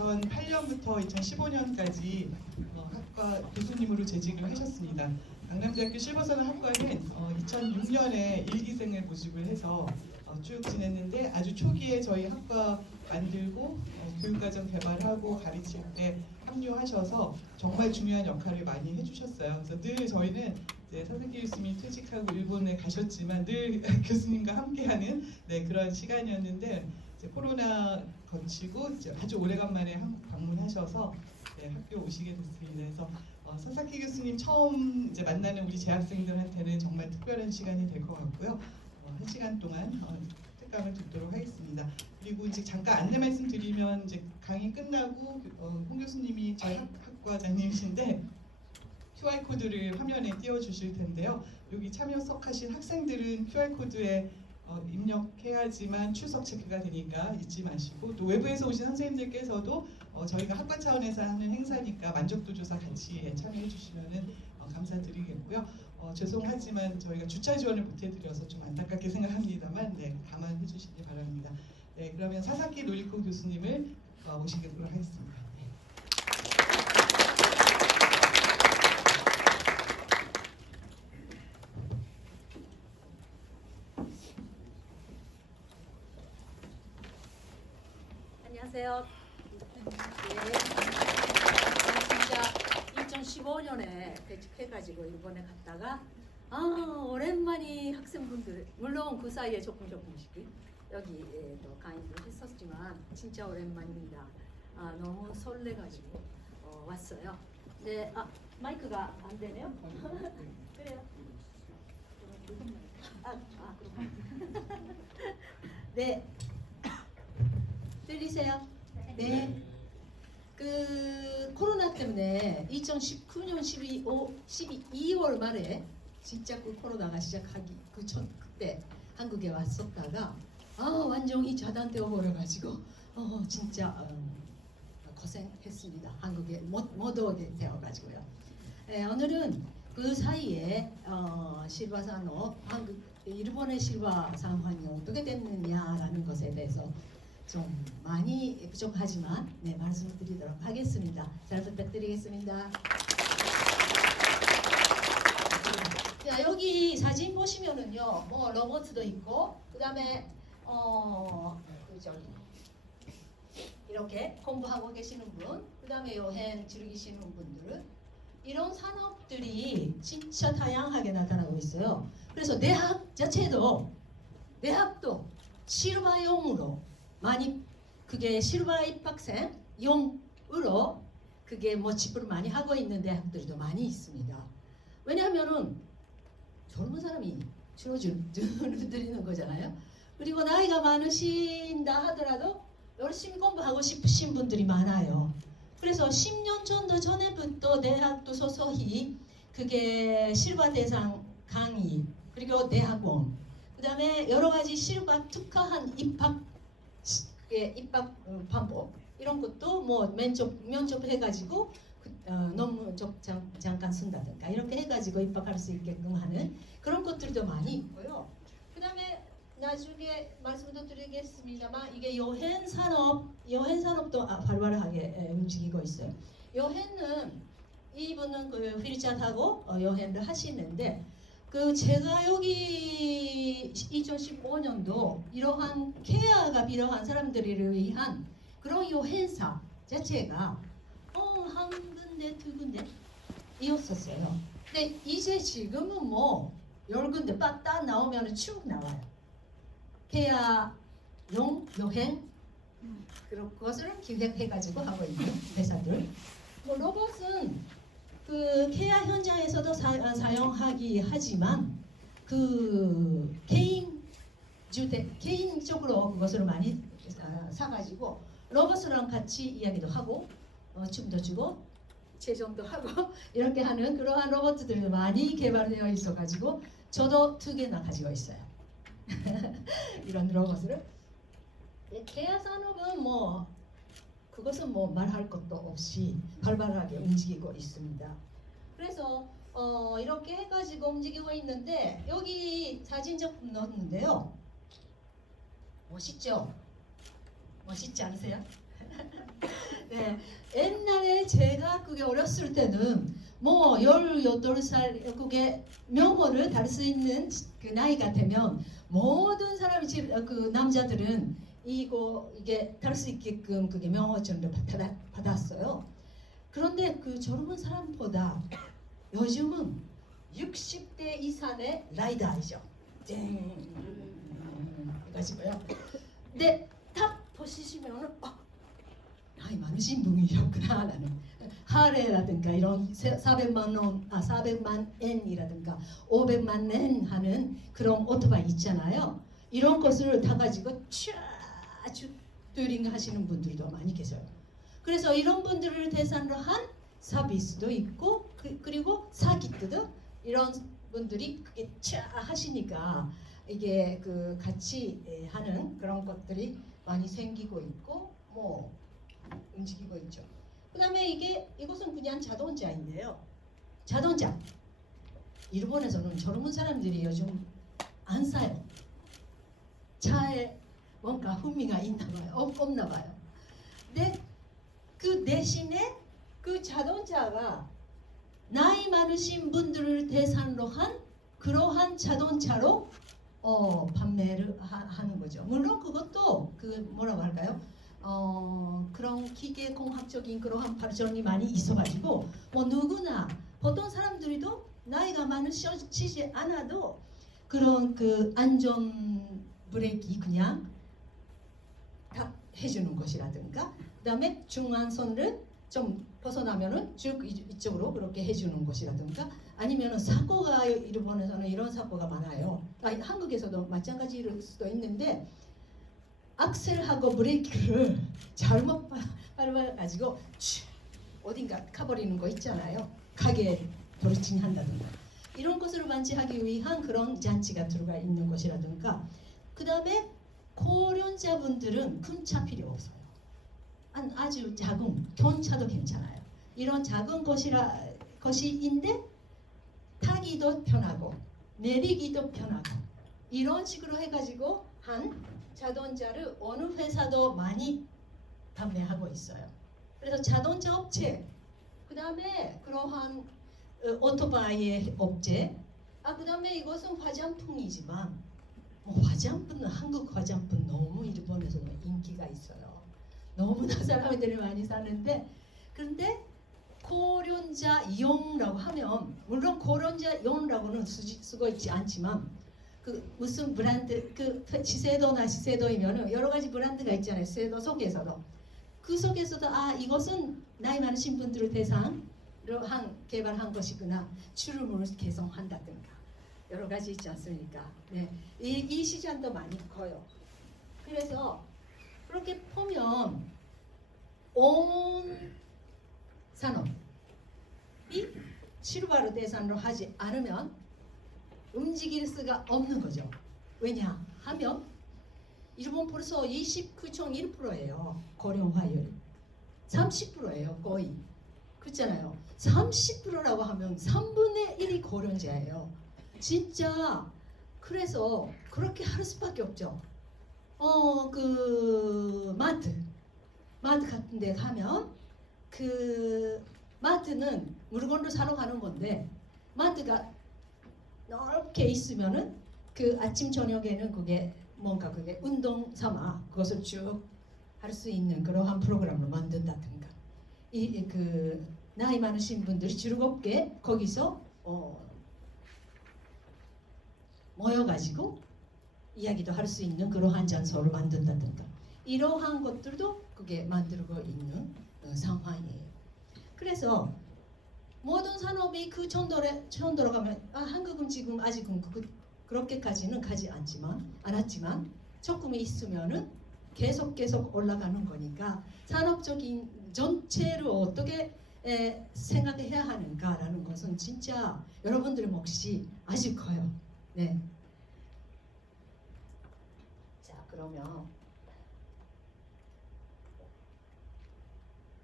2008년부터 2015년까지 학과 교수님으로 재직을 하셨습니다. 강남대학교 실버산업 학과는 2006년에 1기생을 모집을 해서 쭉 지냈는데 아주 초기에 저희 학과 만들고 교육과정 개발하고 가르칠 때 합류하셔서 정말 중요한 역할을 많이 해주셨어요. 그래서 늘 저희는 이제 서승기 교수님이 퇴직하고 일본에 가셨지만 늘 교수님과 함께하는 그런 시간이었는데 이제 코로나 거치고 이제 아주 오래간만에 한국 방문하셔서 학교 오시게 됐습니다. 그래서 서사키 교수님 처음 이제 만나는 우리 재학생들한테는 정말 특별한 시간이 될 것 같고요. 1시간 동안 특강을 듣도록 하겠습니다. 그리고 이제 잠깐 안내 말씀드리면 이제 강의 끝나고 홍 교수님이 저희 학과장님이신데 QR 코드를 화면에 띄워주실 텐데요. 여기 참여석하신 학생들은 QR 코드에 입력해야지만 출석 체크가 되니까 잊지 마시고 또 외부에서 오신 선생님들께서도 저희가 학과 차원에서 하는 행사니까 만족도 조사 같이 참여해 주시면은 감사드리겠고요. 죄송하지만 저희가 주차 지원을 못 해드려서 좀 안타깝게 생각합니다만 감안해 주시기 바랍니다. 그러면 사사키 노리코 교수님을 모시도록 하겠습니다. 안녕하세요. 진짜 2015년에 퇴직해가지고 일본에 갔다가 오랜만에 학생분들 물론 그 사이에 조금씩 여기 또 강의를 했었지만 진짜 오랜만입니다. 너무 설레가지고 왔어요. 네, 마이크가 안 되네요. 그래요. 그렇구나. 네. 들리세요? 네. 그 코로나 때문에 2019년 12월 말에 진짜 그 코로나가 시작하기 그때 한국에 왔었다가 완전히 차단되어 버려가지고 진짜 고생했습니다. 한국에 못 오게 되어가지고요. 오늘은 그 사이에 실버산업 일본의 실버 상황이 어떻게 됐느냐라는 것에 대해서 좀 많이 부족하지만 말씀을 드리도록 하겠습니다. 잘 부탁드리겠습니다. 자, 여기 사진 보시면은요, 뭐 로봇도 있고, 그 다음에 이렇게 공부하고 계시는 분, 그 다음에 여행 즐기시는 분들은 이런 산업들이 진짜 다양하게 나타나고 있어요. 그래서 대학 자체도 대학도 실버용으로 많이 그게 실버 입학생용으로 그게 모집을 많이 하고 있는 대학들도 많이 있습니다. 왜냐하면은 젊은 사람이 줄어드리는 거잖아요. 그리고 나이가 많으신다 하더라도 열심히 공부하고 싶으신 분들이 많아요. 그래서 10년 정도 전에부터 대학도 서서히 그게 실버 대상 강의 그리고 대학원 그 다음에 여러 가지 실버 특화한 입학 방법 이런 것도 뭐 면접 해가지고 논문 잠깐 쓴다든가 이렇게 해가지고 입학할 수 있게끔 하는 그런 것들도 많이 있고요. 그 다음에 나중에 말씀도 드리겠습니다만 이게 여행 산업도 활발하게 움직이고 있어요. 여행은 이분은 그 휠체어 타고 여행을 하시는데 그 제가 여기 2015년도 이러한 케어가 필요한 사람들을 위한 그런 여행사 자체가 한 군데 두 군데 이었었어요. 근데 이제 지금은 뭐 10군데 딱 나오면 쭉 나와요. 케어용 여행 그런 것을 기획해가지고 하고 있는 회사들. 뭐 로봇은 그 케어 현장에서도 사용하기 하지만 그 개인적으로 그것을 많이 사가지고 로봇이랑 같이 이야기도 하고 춤도 추고 체정도 하고 이렇게 하는 그러한 로봇들이 많이 개발되어 있어가지고 저도 2개나 가지고 있어요. 이런 로봇을. 케어 산업은 뭐 그것은 뭐 말할 것도 없이 활발하게 움직이고 있습니다. 그래서 이렇게 해가지고 움직이고 있는데 여기 사진 좀 넣었는데요. 멋있죠? 멋있지 않으세요? 네, 그런데 제가 그게 어렸을 때는 뭐 18살 그게 명호를 달 수 있는 그 나이가 되면 모든 사람이 그 남자들은 이게 달 수 있게끔 그게 명호증을 받았어요. 그런데 그 젊은 사람보다 요즘은 60대 이상의 라이더이죠. 이것이고요. 근데 딱 보시면은 나이 많으신 분이셨구나 라는 하레라든가 이런 400만 엔이라든가 500만 엔 하는 그런 오토바이 있잖아요. 이런 것을 타가지고 쫙 튜링 하시는 분들도 많이 계셔요. 그래서 이런 분들을 대상으로 한 서비스도 있고 그리고 사기들도 이런 분들이 그게 쫙 하시니까 이게 그 같이 하는 그런 것들이 많이 생기고 있고 뭐 움직이고 있죠. 그다음에 이것은 그냥 자동차인데요. 자동차. 일본에서는 젊은 사람들이 요즘 안 사요. 차에 뭔가 흥미가 있나 봐요. 없나 봐요. 근데 그 대신에 그 자동차가 나이 많으신 분들을 대상으로 한 그러한 자동차로 판매를 하는 거죠. 물론 그것도 그 뭐라고 할까요? 그런 기계 공학적인 그러한 발전이 많이 있어가지고 뭐 누구나 보통 사람들이도 나이가 많으시지 않아도 그런 그 안전 브레이크 그냥 다 해주는 것이라든가 그다음에 중앙선을 좀 벗어나면은 쭉 이쪽으로 그렇게 해주는 것이라든가 아니면은 사고가 일본에서는 이런 사고가 많아요. 한국에서도 마찬가지일 수도 있는데 악셀하고 브레이크를 잘못 밟아가지고 어딘가 가버리는 거 있잖아요. 가게 돌진한다든가 이런 것을 방지하기 위한 그런 장치가 들어가 있는 것이라든가 그 다음에 고령자분들은 큰 차 필요 없어요. 아주 작은 견차도 괜찮아요. 이런 작은 것인데 타기도 편하고 내리기도 편하고 이런 식으로 해가지고 한 자동차를 어느 회사도 많이 판매하고 있어요. 그래서 자동차 업체, 그 다음에 그러한 오토바이의 업체, 그 다음에 이것은 화장품이지만 화장품은 한국 화장품 너무 일본에서는 인기가 있어요. 너무나 사람들이 많이 사는데 그런데 고령자용이라고 하면 물론 고령자용이라고는 쓰고 있지 않지만 그 무슨 브랜드 그 시세도나 시세도이면은 여러 가지 브랜드가 있잖아요. 시세도 속에서도 그 속에서도 이것은 나이 많으신 분들을 대상으로 개발한 것이구나. 출음을 개성한다든가 여러 가지 있지 않습니까? 네, 이 시장도 많이 커요. 그래서 그렇게 보면 온 산업이 실바를 대상으로 하지 않으면 움직일 수가 없는 거죠. 왜냐하면 일본 벌써 29.1%예요. 고령화율 30%예요. 거의 그렇잖아요. 30%라고 하면 3분의 1이 고령자예요. 진짜 그래서 그렇게 할 수밖에 없죠. 그 마트 같은 데 가면 그 마트는 물건을 사러 가는 건데 마트가 넓게 있으면은 그 아침 저녁에는 그게 뭔가 그게 운동 삼아 그것을 쭉 할 수 있는 그러한 프로그램을 만든다든가 그 나이 많으신 분들이 즐겁게 거기서 모여가지고 이야기도 할 수 있는 그러한 장소를 만든다든가 이러한 것들도 그게 만들고 있는 상황이에요. 그래서 모든 산업이 그 정도로 가면 한국은 지금 아직은 그렇게까지는 가지 않았지만 조금이 있으면은 계속 올라가는 거니까 산업적인 전체를 어떻게 생각해야 하는가라는 것은 진짜 여러분들의 몫이 아주 커요. 네. 자 그러면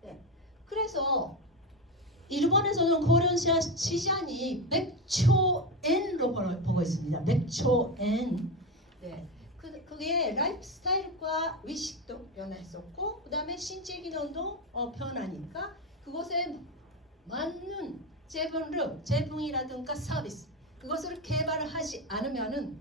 네. 그래서 일본에서는 고령자 시장이 100조 엔로 보고 있습니다. 100조 엔. 네. 그게 라이프 스타일과 의식도 변했었고, 그 다음에 신체 기능도 변하니까 그것에 맞는 제품이라든가 서비스 그것을 개발을 하지 않으면은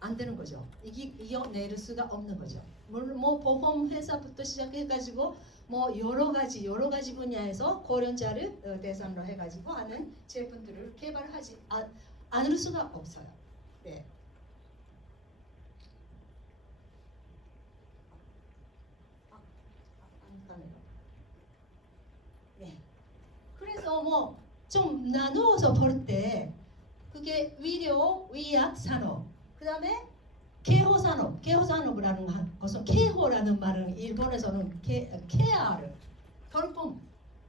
안 되는 거죠. 이겨낼 수가 없는 거죠. 물론 뭐 보험 회사부터 시작해가지고 뭐 여러 가지 분야에서 고령자를 대상으로 해가지고 하는 제품들을 개발하지 않을 수가 없어요. 네. 안 가네요. 네. 그래서 뭐 좀 나누어서 볼 때 그게 의료, 의학 산업, 그 다음에 케호 산업, 케호산업이라는 것은 케호라는 말은 일본에서는 케아를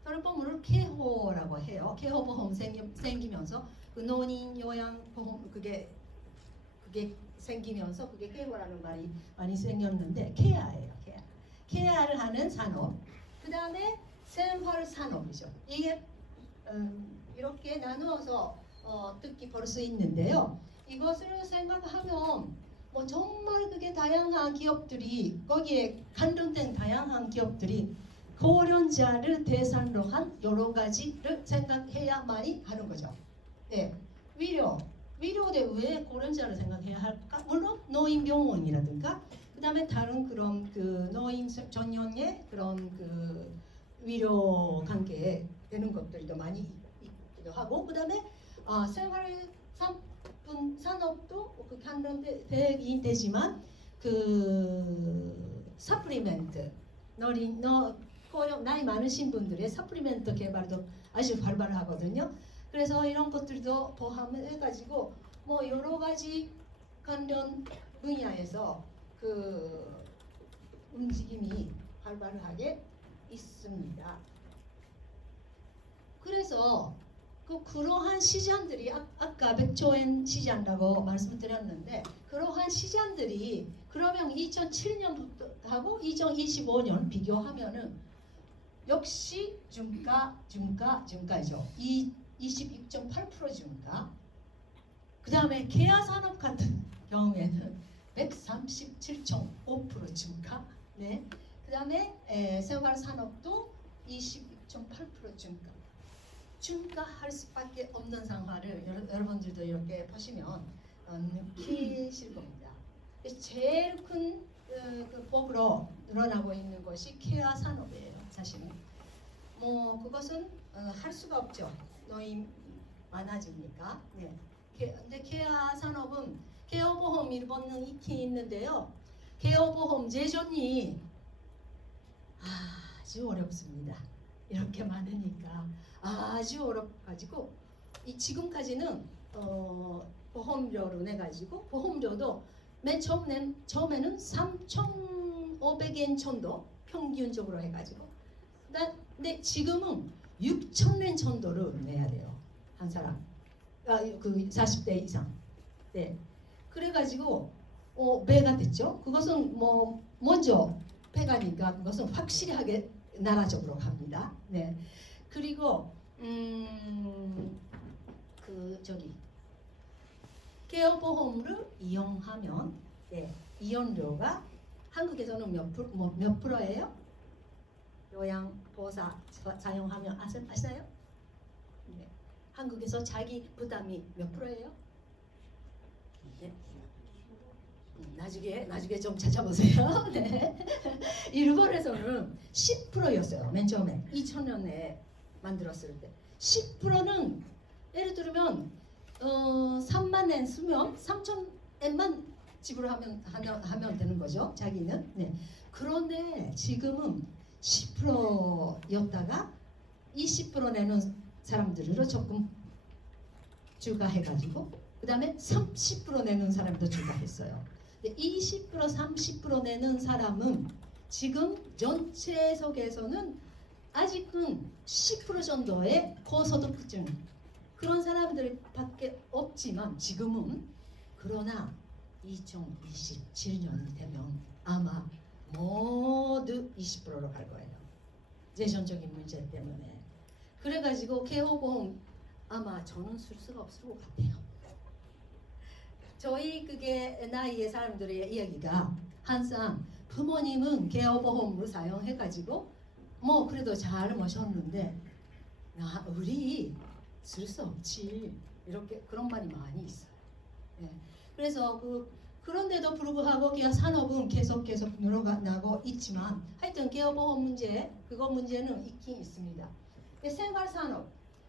결혼보험을 케호라고 해요. 케호보험 생기면서 그 노인 요양 보험 그게 생기면서 그게 케호라는 말이 많이 생겼는데 케아예요. 케아를 하는 산업. 그 다음에 생활 산업이죠. 이게 이렇게 나누어서 특히 볼 수 있는데요. 이것을 생각하면 뭐 정말 그게 다양한 기업들이 거기에 관련된 다양한 기업들이 고령자를 대상으로 한 여러 가지를 생각해야만이 하는 거죠. 네, 위로대 왜 고령자를 생각해야 할까? 물론 노인병원이라든가 그다음에 다른 그런 그 노인 전용의 그런 그 위로 관계에 되는 것들도 많이 있기도 하고 그다음에 생활 산업도 그 관련되긴 되지만 그 서플리멘트 고령 나이 많으신 분들의 서플리멘트 개발도 아주 활발하거든요. 그래서 이런 것들도 포함해가지고 뭐 여러 가지 관련 분야에서 그 움직임이 활발하게 있습니다. 그래서 그러한 시장들이 아까 100조엔 시장이라고 말씀드렸는데 그러한 시장들이 그러면 2007년부터 하고 2025년 비교하면은 역시 증가죠. 26.8% 증가. 그 다음에 계야산업 같은 경우에는 137.5% 증가. 네. 그 다음에 생활산업도 26.8% 증가. 증가할 수밖에 없는 상황을 여러분들도 이렇게 보시면 느끼실 겁니다. 제일 큰 그 폭으로 늘어나고 있는 것이 케어 산업이에요. 사실은 뭐 그것은 할 수가 없죠. 노인 많아지니까. 네. 근데 케어 산업은 케어보험 일본은 있긴 있는데요. 케어보험 재정이 아주 어렵습니다. 이렇게 많으니까 아주 어렵가지고 지금까지는 보험료로 내가지고 보험료도 맨 처음에는 3,500엔 정도 평균적으로 해가지고 근데 지금은 6,000엔 정도를 내야 돼요. 한 사람 그 40대 이상. 네. 그래가지고 배가 됐죠. 그것은 뭐 먼저 배가니까 그것은 확실하게 나라적으로 갑니다. 네. 그리고 케어보험을 이용하면 이용료가 한국에서는 몇 프로예요? 요양보사 사용하면 아시나요? 네. 한국에서 자기 부담이 몇 프로예요? 네. 나중에 좀 찾아보세요. 네. 일본에서는 10%였어요. 맨 처음에 2000년에 만들었을 때 10%는 예를 들면 3만 엔 쓰면 3,000엔만 지불하면 되는 거죠. 자기는. 네. 그런데 지금은 10%였다가 20% 내는 사람들로 조금 추가해가지고 그 다음에 30% 내는 사람도 추가했어요. 20% 30% 내는 사람은 지금 전체 속에서는 아직은 10% 정도의 고소득층 그런 사람들밖에 없지만 지금은 그러나 2027년이 되면 아마 모두 20%로 갈 거예요. 재정적인 문제 때문에. 그래가지고 케어보험 아마 저는 쓸 수가 없을 것 같아요. 저희 그게 나이의 사람들의 이야기가 항상 부모님은 케어보험을 사용해가지고 뭐 그래도 잘 모셨는데 우리 쓸 수 없지 이렇게 그런 말이 많이 있어요. 예. 그래서 그런데도 불구하고 기업 산업은 계속 늘어나고 있지만 하여튼 기업보험 문제 그거 문제는 있긴 있습니다.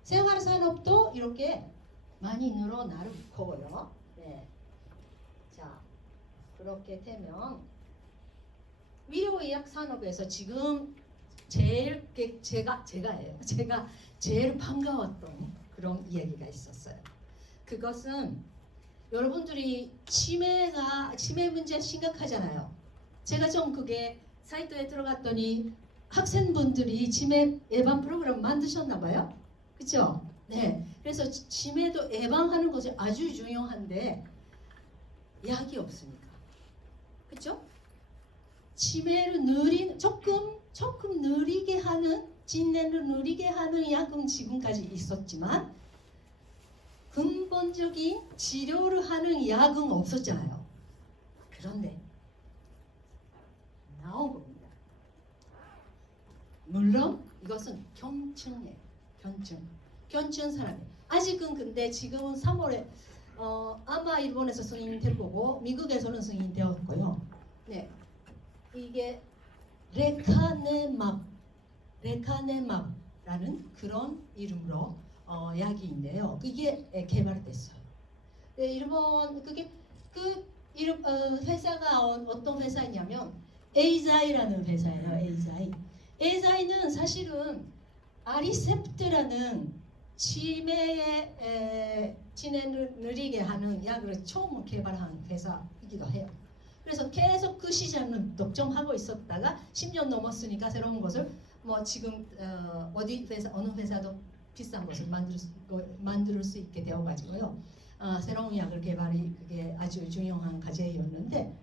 생활산업도 이렇게 많이 늘어나고요. 네. 자 그렇게 되면 의료의학 산업에서 지금 제일 제가 제일 반가웠던 그런 이야기가 있었어요. 그것은 여러분들이 치매 문제 심각하잖아요. 제가 좀 그게 사이트에 들어갔더니 학생분들이 치매 예방 프로그램 만드셨나 봐요. 그렇죠? 네. 그래서 치매도 예방하는 것이 아주 중요한데 약이 없으니까. 그렇죠? 치매를 조금 느리게 하는 진행을 느리게 하는 약은 지금까지 있었지만 근본적인 치료를 하는 약은 없었잖아요. 그런데 나온 겁니다. 물론 이것은 경증이에요. 경증 사람이 아직은 근데 지금은 3월에 아마 일본에서 승인될 거고 미국에서는 승인되었고요. 네, 이게 레카네맙라는 그런 이름으로 약인데요. 그게 개발됐어요. 네, 일본 그게 회사가 어떤 회사냐면 에이자이라는 회사예요. 에이자이는 사실은 아리셉트라는 치매의 진행을 느리게 하는 약을 처음 개발한 회사이기도 해요. 그래서 계속 그 시장을 독점하고 있었다가 10년 넘었으니까 새로운 것을 뭐 지금 어느 회사도 비싼 것을 만들 수 있게 되어가지고요. 새로운 약을 개발이 그게 아주 중요한 과제였는데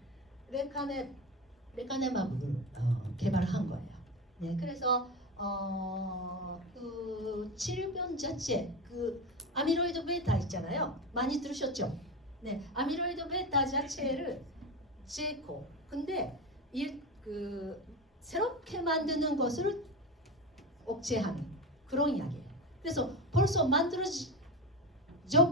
레카네마블을 개발한 거예요. 네, 그래서 그 질병 자체 그 아미로이드 베타 있잖아요. 많이 들으셨죠? 네, 아미로이드 베타 자체를 제거. 근데 새롭게 만드는 것을 억제하는 그런 약이에요. 그래서 벌써 만들어져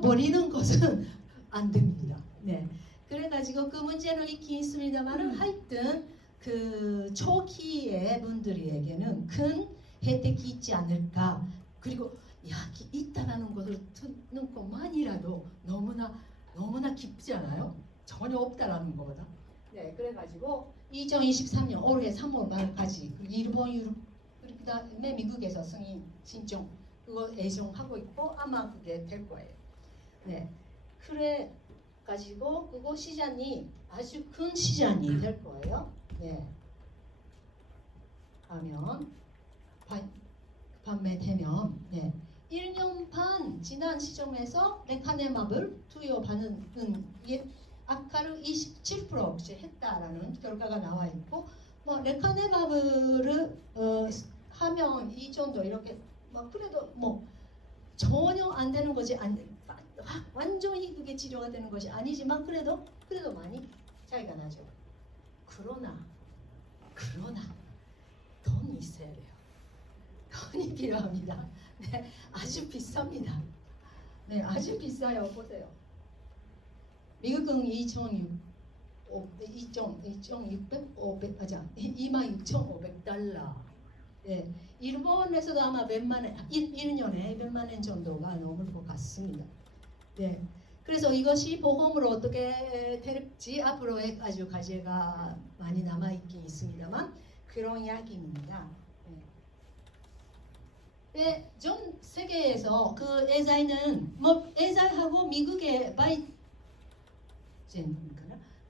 버리는 것은 안 됩니다. 네. 그래가지고 그 문제는 있긴 있습니다만은 하여튼 그 초기의 분들에게는 큰 혜택이 있지 않을까. 그리고 약이 있다라는 것을 듣는 것만이라도 너무나 기쁘지 않아요? 전혀 없다라는 것보다. 네, 그래가지고 2023년 올해 3월 말까지 일본 그다음에 미국에서 승인 신청 그거 예정하고 있고 아마 그게 될 거예요. 네, 그래 가지고 그거 시장이 아주 큰 시장이 될 거예요. 네, 하면 판매되면 네. 1년 반 지난 시점에서 레카네맙을 투여받는 아까를 27% 했다라는 결과가 나와 있고 뭐 레카네마블을 하면 이 정도 이렇게 뭐 그래도 뭐 전혀 안 되는 것이 완전히 그게 치료가 되는 것이 아니지만 그래도 많이 차이가 나죠. 그러나 돈이 있어야 돼요. 돈이 필요합니다. 네, 아주 비쌉니다. 네, 아주 비싸요. 보세요. 미국은 26,500달러. 예, 일본에서도 아마 1년에 100만 원 정도가 넘을 것 같습니다. 네, 그래서 이것이 보험으로 어떻게 될지 앞으로 아주 과제가 많이 남아 있긴 있습니다만 그런 이야기입니다. 네, 전 세계에서 그 에이자이는 뭐 에이자이하고 미국의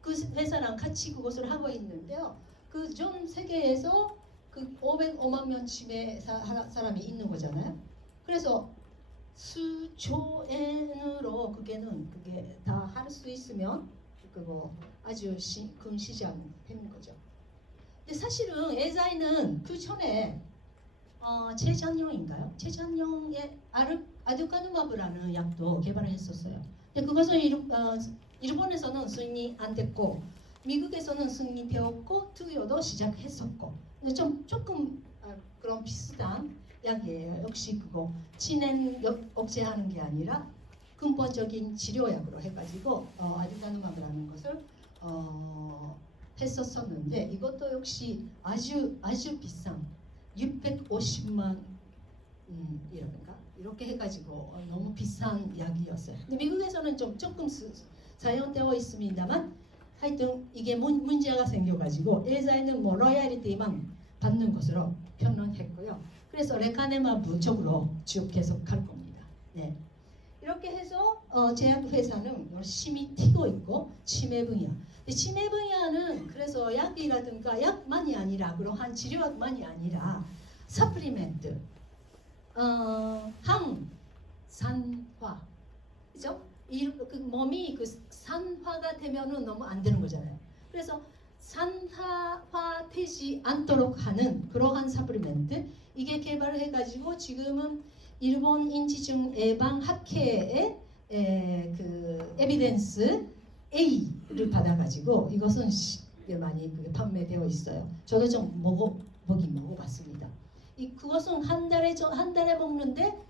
그 회사랑 같이 그것을 하고 있는데요. 그 전 세계에서 그 505만 명 치매 사람이 있는 거잖아요. 그래서 수조엔으로 그게 다 할 수 있으면 그거 아주 큰 시장 되는 거죠. 근데 사실은 에이자이는 그 전에 재작년인가요? 재작년에 아두카누마브라는 약도 개발했었어요. 근데 그것은 일본에서는 승인이 안 됐고 미국에서는 승인이 되었고 투여도 시작했었고 근데 조금 그런 비슷한 약이에요. 역시 그거 진행 억제하는 게 아니라 근본적인 치료약으로 해가지고 아듀다누마브라는 것을 했었었는데 이것도 역시 아주 비싼 650만 이런가 이렇게 해가지고 너무 비싼 약이었어요. 근데 미국에서는 좀 조금 사용되어 있습니다만 하여튼 이게 문제가 생겨가지고 예전에는 뭐 로얄리티만 받는 것으로 표현했고요. 그래서 레카네마브 쪽으로 쭉 계속 갈 겁니다. 네. 이렇게 해서 제약회사는 열심히 튀고 있고 치매 분야. 치매 분야는 그래서 약이라든가 약만이 아니라 그러한 치료약만이 아니라 서플리멘트, 항산화, 그죠? 그 몸이 그 산화가 되면은 너무 안 되는 거잖아요. 그래서 산화되지 않도록 하는 그러한 서플리멘트 이게 개발을 해가지고 지금은 일본 인지증 예방 학회의 그 에비덴스 A를 받아가지고 이것은 많이 판매되어 있어요. 저도 좀 먹어봤습니다. 그것은 한 달에 먹는데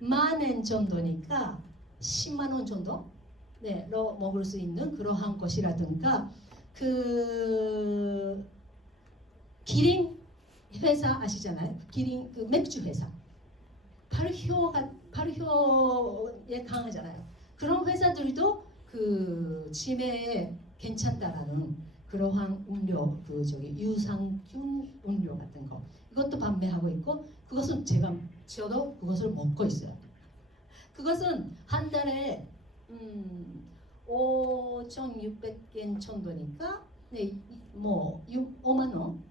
10,000엔 정도니까 10만 원 정도 로 먹을 수 있는 그러한 것이라든가 그 기린 회사 아시잖아요. 기린 그 맥주 회사. 발효에 강하잖아요. 그런 회사들도 그 치매에 괜찮다라는 그러한 음료, 유산균 음료 같은 거 이것도 판매하고 있고 그것은 저도 그것을 먹고 있어요. 그것은 한 달에 5,600엔 정도니까 뭐 5만 원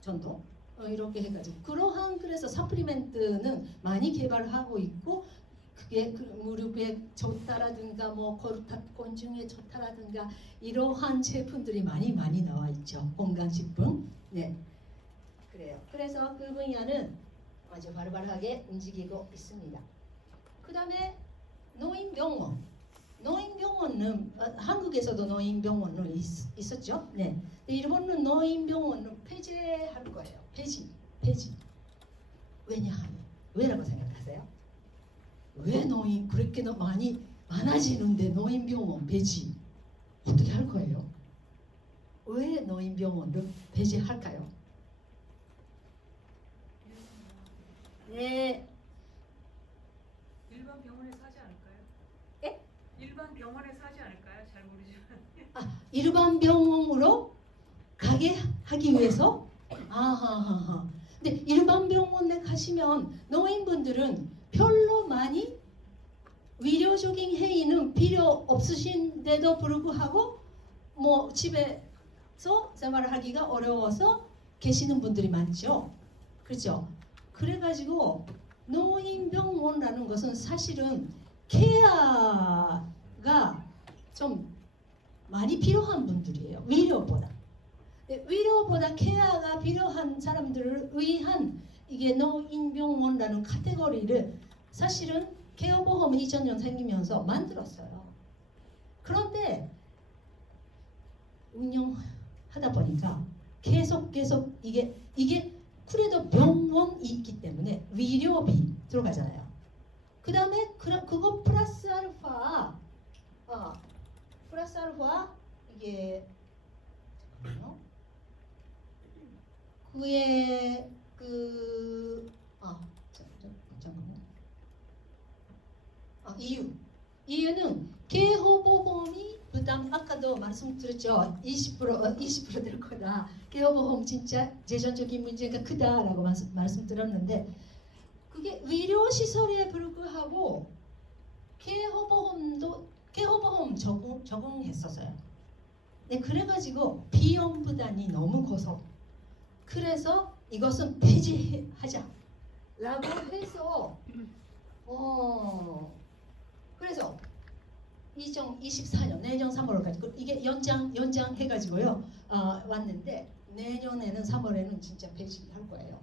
정도 이렇게 해가지고 그러한 그래서 서플리멘트는 많이 개발하고 있고 그게 무릎에 좋다라든가 뭐 곤충에 좋다라든가 이러한 제품들이 많이 나와 있죠. 건강식품. 네, 그래요. 그래서 그 분야는 아주 바로바로하게 움직이고 있습니다. 그 다음에 노인병원은 한국에서도 노인병원은 있었죠. 네. 일본은 노인병원은 폐지할 거예요. 폐지. 왜라고 생각하세요? 왜 그렇게 많이 많아지는데 노인병원 폐지 어떻게 할 거예요? 왜 노인병원을 폐지할까요? 네. 일반 병원에서 하지 않을까요? 예? 일반 병원에서 하지 않을까요? 잘 모르지만. 일반 병원으로 가게 하기 위해서? 아하하하. 근데 일반 병원에 가시면 노인분들은 별로 많이 의료적인 행위는 필요 없으신데도 불구하고 뭐 집에서 생활을 하기가 어려워서 계시는 분들이 많죠. 그렇죠? 그래가지고 노인병원이라는 것은 사실은 케어가 좀 많이 필요한 분들이에요. 위로보다 케어가 필요한 사람들을 위한 이게 노인병원이라는 카테고리를 사실은 케어보험은 2000년 생기면서 만들었어요. 그런데 운영하다 보니까 계속 이게 그래도 병원이 있기 때문에 위료비 들어가잖아요. 그 다음에 그거 플러스 알파 이게 잠깐만요. 그의 잠깐만요. 이유는 개호보험이 부담 아까도 말씀드렸죠. 20% 될 거다. 개호보험 진짜 재정적인 문제가 크다라고 말씀드렸는데 그게 의료시설에 불구하고 개호보험 적용했었어요. 네, 그래가지고 비용 부담이 너무 커서 그래서 이것은 폐지하자라고 해서 그래서 2024년 내년 3월까지 이게 연장해가지고요 왔는데 내년에는 3월에는 진짜 폐지할 거예요.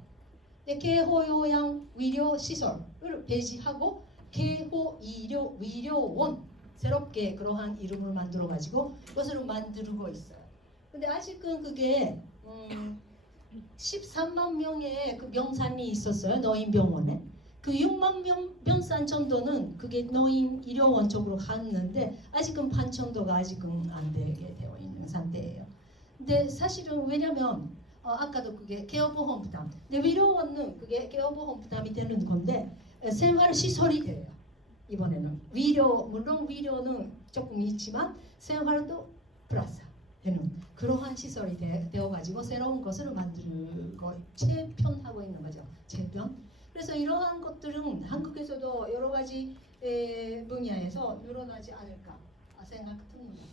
근데 개호요양 의료 시설을 폐지하고 개호 의료원 새롭게 그러한 이름을 만들어 가지고 그것을 만들고 있어요. 근데 아직은 그게 13만 명의 그 병산이 있었어요. 노인병원에. 그 6만 명 병산 정도는 그게 노인 의료원 쪽으로 갔는데 아직은 반 정도가 아직은 안 되게 되어 있는 상태예요. 근데 사실은 왜냐면 아까도 그게 개업보험 부담. 근데 의료원은 그게 개업보험 부담이 되는 건데 생활 시설이 돼요. 이번에는 물론 위료는 조금 있지만 생활도 플러스 되는 그러한 시설이 되어가지고 새로운 것을 만들고 재편하고 있는 거죠. 재편. 그래서 이러한 것들은 한국에서도 여러 가지 분야에서 늘어나지 않을까 생각합니다.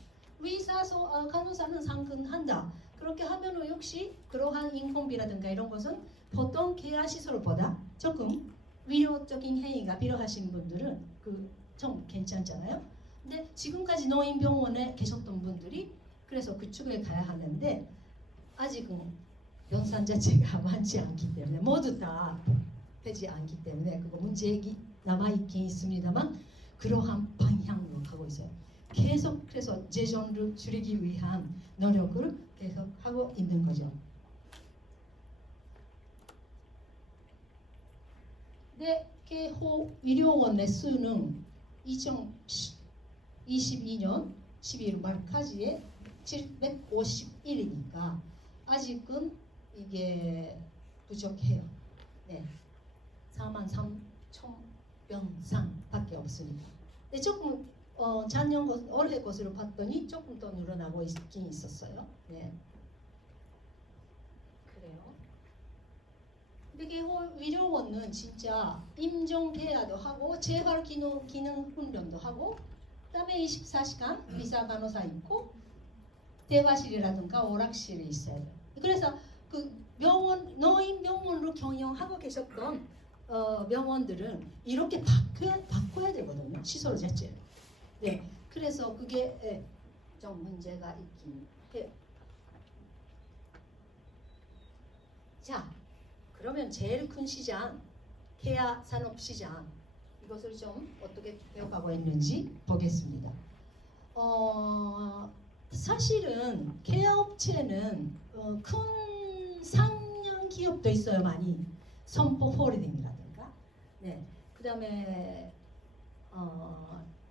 간호사는 상근한다. 그렇게 하면은 역시 그러한 인건비라든가 이런 것은 보통 계약 시설보다 조금 위로적인 행위가 필요하신 분들은 좀 괜찮잖아요. 근데 지금까지 노인병원에 계셨던 분들이 그래서 그쪽에 가야 하는데 아직은 병상 자체가 많지 않기 때문에 모두 다 되지 않기 때문에 그거 문제가 남아있긴 있습니다만 그러한 방향으로 가고 있어요. 계속 그래서 재정을 줄이기 위한 노력을 계속 하고 있는 거죠. 네, 개호 의료원의 수는 2022년 12월 말까지에 751이니까 아직은 이게 부족해요. 네, 4만 3천 병상밖에 없으니까. 근데 조금 작년 올해 것으로 봤더니 조금 더 늘어나고 있긴 있었어요. 네, 그래요. 근데 의료원은 진짜 임종 대화도 하고 재활 기능 훈련도 하고 그다음에 24시간 의사 간호사 있고 대화실이라든가 오락실이 있어요. 그래서 그 노인 병원으로 경영하고 계셨던 병원들은 이렇게 바꿔야 되거든요. 시설 자체. 네, 그래서 그게 좀 문제가 있긴 해요. 자, 그러면 제일 큰 시장, 케아 산업 시장 이것을 좀 어떻게 되어가고 있는지 보겠습니다. 사실은 케아 업체는 큰 상영 기업도 있어요. 많이 선포홀딩이라든가, 네, 그다음에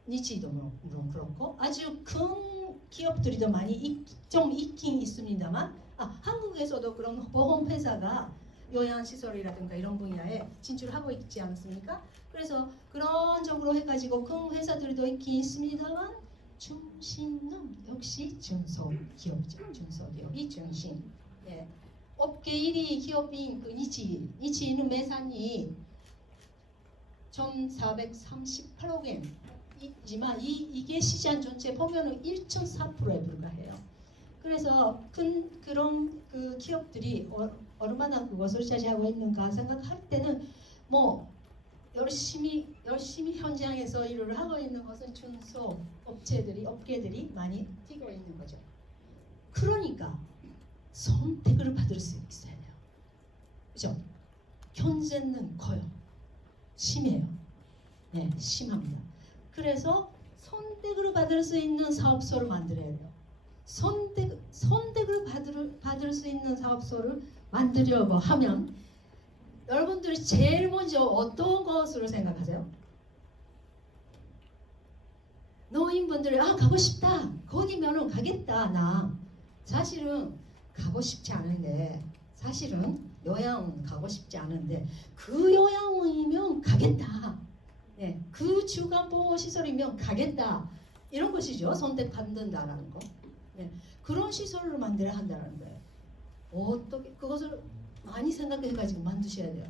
니치도 물론 그렇고 아주 큰 기업들이 더 많이 좀 있긴 있습니다만 한국에서도 그런 보험 회사가 요양시설이라든가 이런 분야에 진출하고 있지 않습니까? 그래서 그런 쪽으로 해가지고 큰 회사들도 있긴 있습니다만 중심은 역시 중소기업이죠. 중소기업이 중심. 네. 업계 1위 기업인 그 니치는 매산이 1,438억 엔이지만 이게 시장 전체 보면은 1.4%에 불과해요. 그래서 그런 그 기업들이 얼마나 그것을 차지하고 있는가 생각할 때는 뭐 열심히 현장에서 일을 하고 있는 것은 중소 업계들이 많이 뛰고 있는 거죠. 그러니까 선택을 받을 수 있어야 돼요. 그죠? 현재는 커요. 심해요. 네, 심합니다. 그래서 선택을 받을 수 있는 사업소를 만들어야 돼요. 선택을 받을 수 있는 사업소를 만들려고 하면 여러분들이 제일 먼저 어떤 것으로 생각하세요? 노인분들이 가고 싶다. 거기면은 가겠다. 나 사실은 가고 싶지 않은데 사실은 요양 가고 싶지 않은데 그 요양원이면 가겠다. 네, 그 주간보호시설이면 가겠다. 이런 것이죠. 선택받는다라는 거. 네, 그런 시설을 만들어야 한다는 거예요. 어떻게 그것을 많이 생각해가지고 만드셔야 돼요.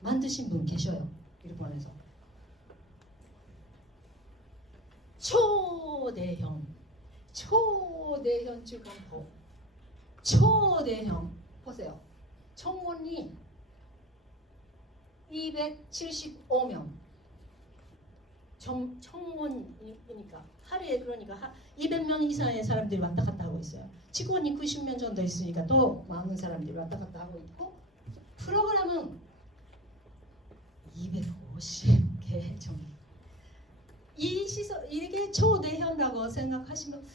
만드신 분 계셔요. 일본에서. 초대형 주간보호. 초대형 보세요. 청원이 275명. 청원이니까 하루에 그러니까 200명 이상의 사람들이 왔다 갔다 하고 있어요. 직원이 90명 정도 있으니까 또 많은 사람들이 왔다 갔다 하고 있고 프로그램은 250개 정도. 이 시설 이게 초대형이라고 생각하시면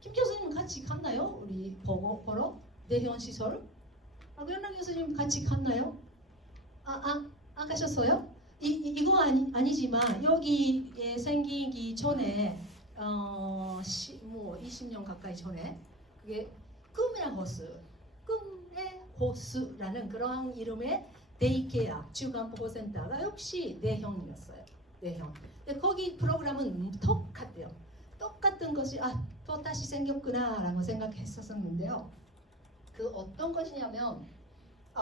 김 교수님은 같이 갔나요? 우리 보러 대형 시설 고현랑 교수님 같이 갔나요? 안 가셨어요? 이거 아니지만 여기에 생기기 전에 뭐 20년 가까이 전에 그게 꿈의 호수라는 그런 이름의 데이케어 주간보호센터가 역시 내형이었어요. 내형. 근데 거기 프로그램은 똑같대요. 똑같은 것이 또 다시 생겼구나라고 생각했었는데요. 그 어떤 것이냐면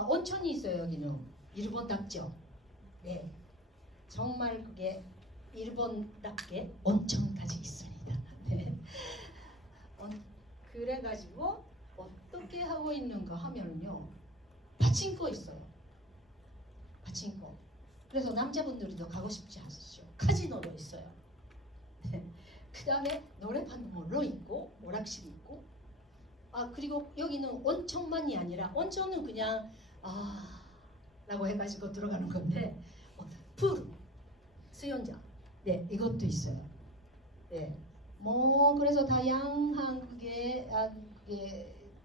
온천이 있어요. 여기는 일본답죠. 네, 정말 그게 일본답게 온천까지 있습니다. 네. 그래가지고 어떻게 하고 있는가 하면요, 파친코 있어요. 파친코. 그래서 남자분들도 가고 싶지 않으시죠. 카지노도 있어요. 네. 그 다음에 노래방도 있고 오락실 있고. 그리고 여기는 온천만이 아니라 온천은 그냥 라고 해가지고 들어가는 건데 풀 수영장 네 이것도 있어요. 네. 뭐 그래서 다양한 그게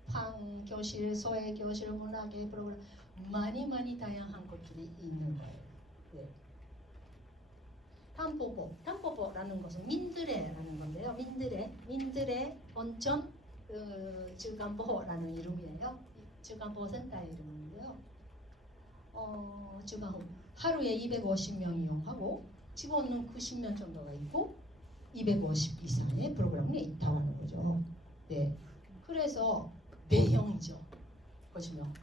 방 교실, 소외 교실, 문학의 프로그램 많이 다양한 것들이 있는 거예요. 네. 탐포포라는 것은 민들레라는 건데요. 민들레 온천 주간보호라는 이름이에요. 주간보호센터의 이름인데요. 주간 하루에 250명 이용하고 직원은 90명 정도가 있고 250 이상의 프로그램이 있다는 거죠. 네, 그래서 대형이죠. 보시면,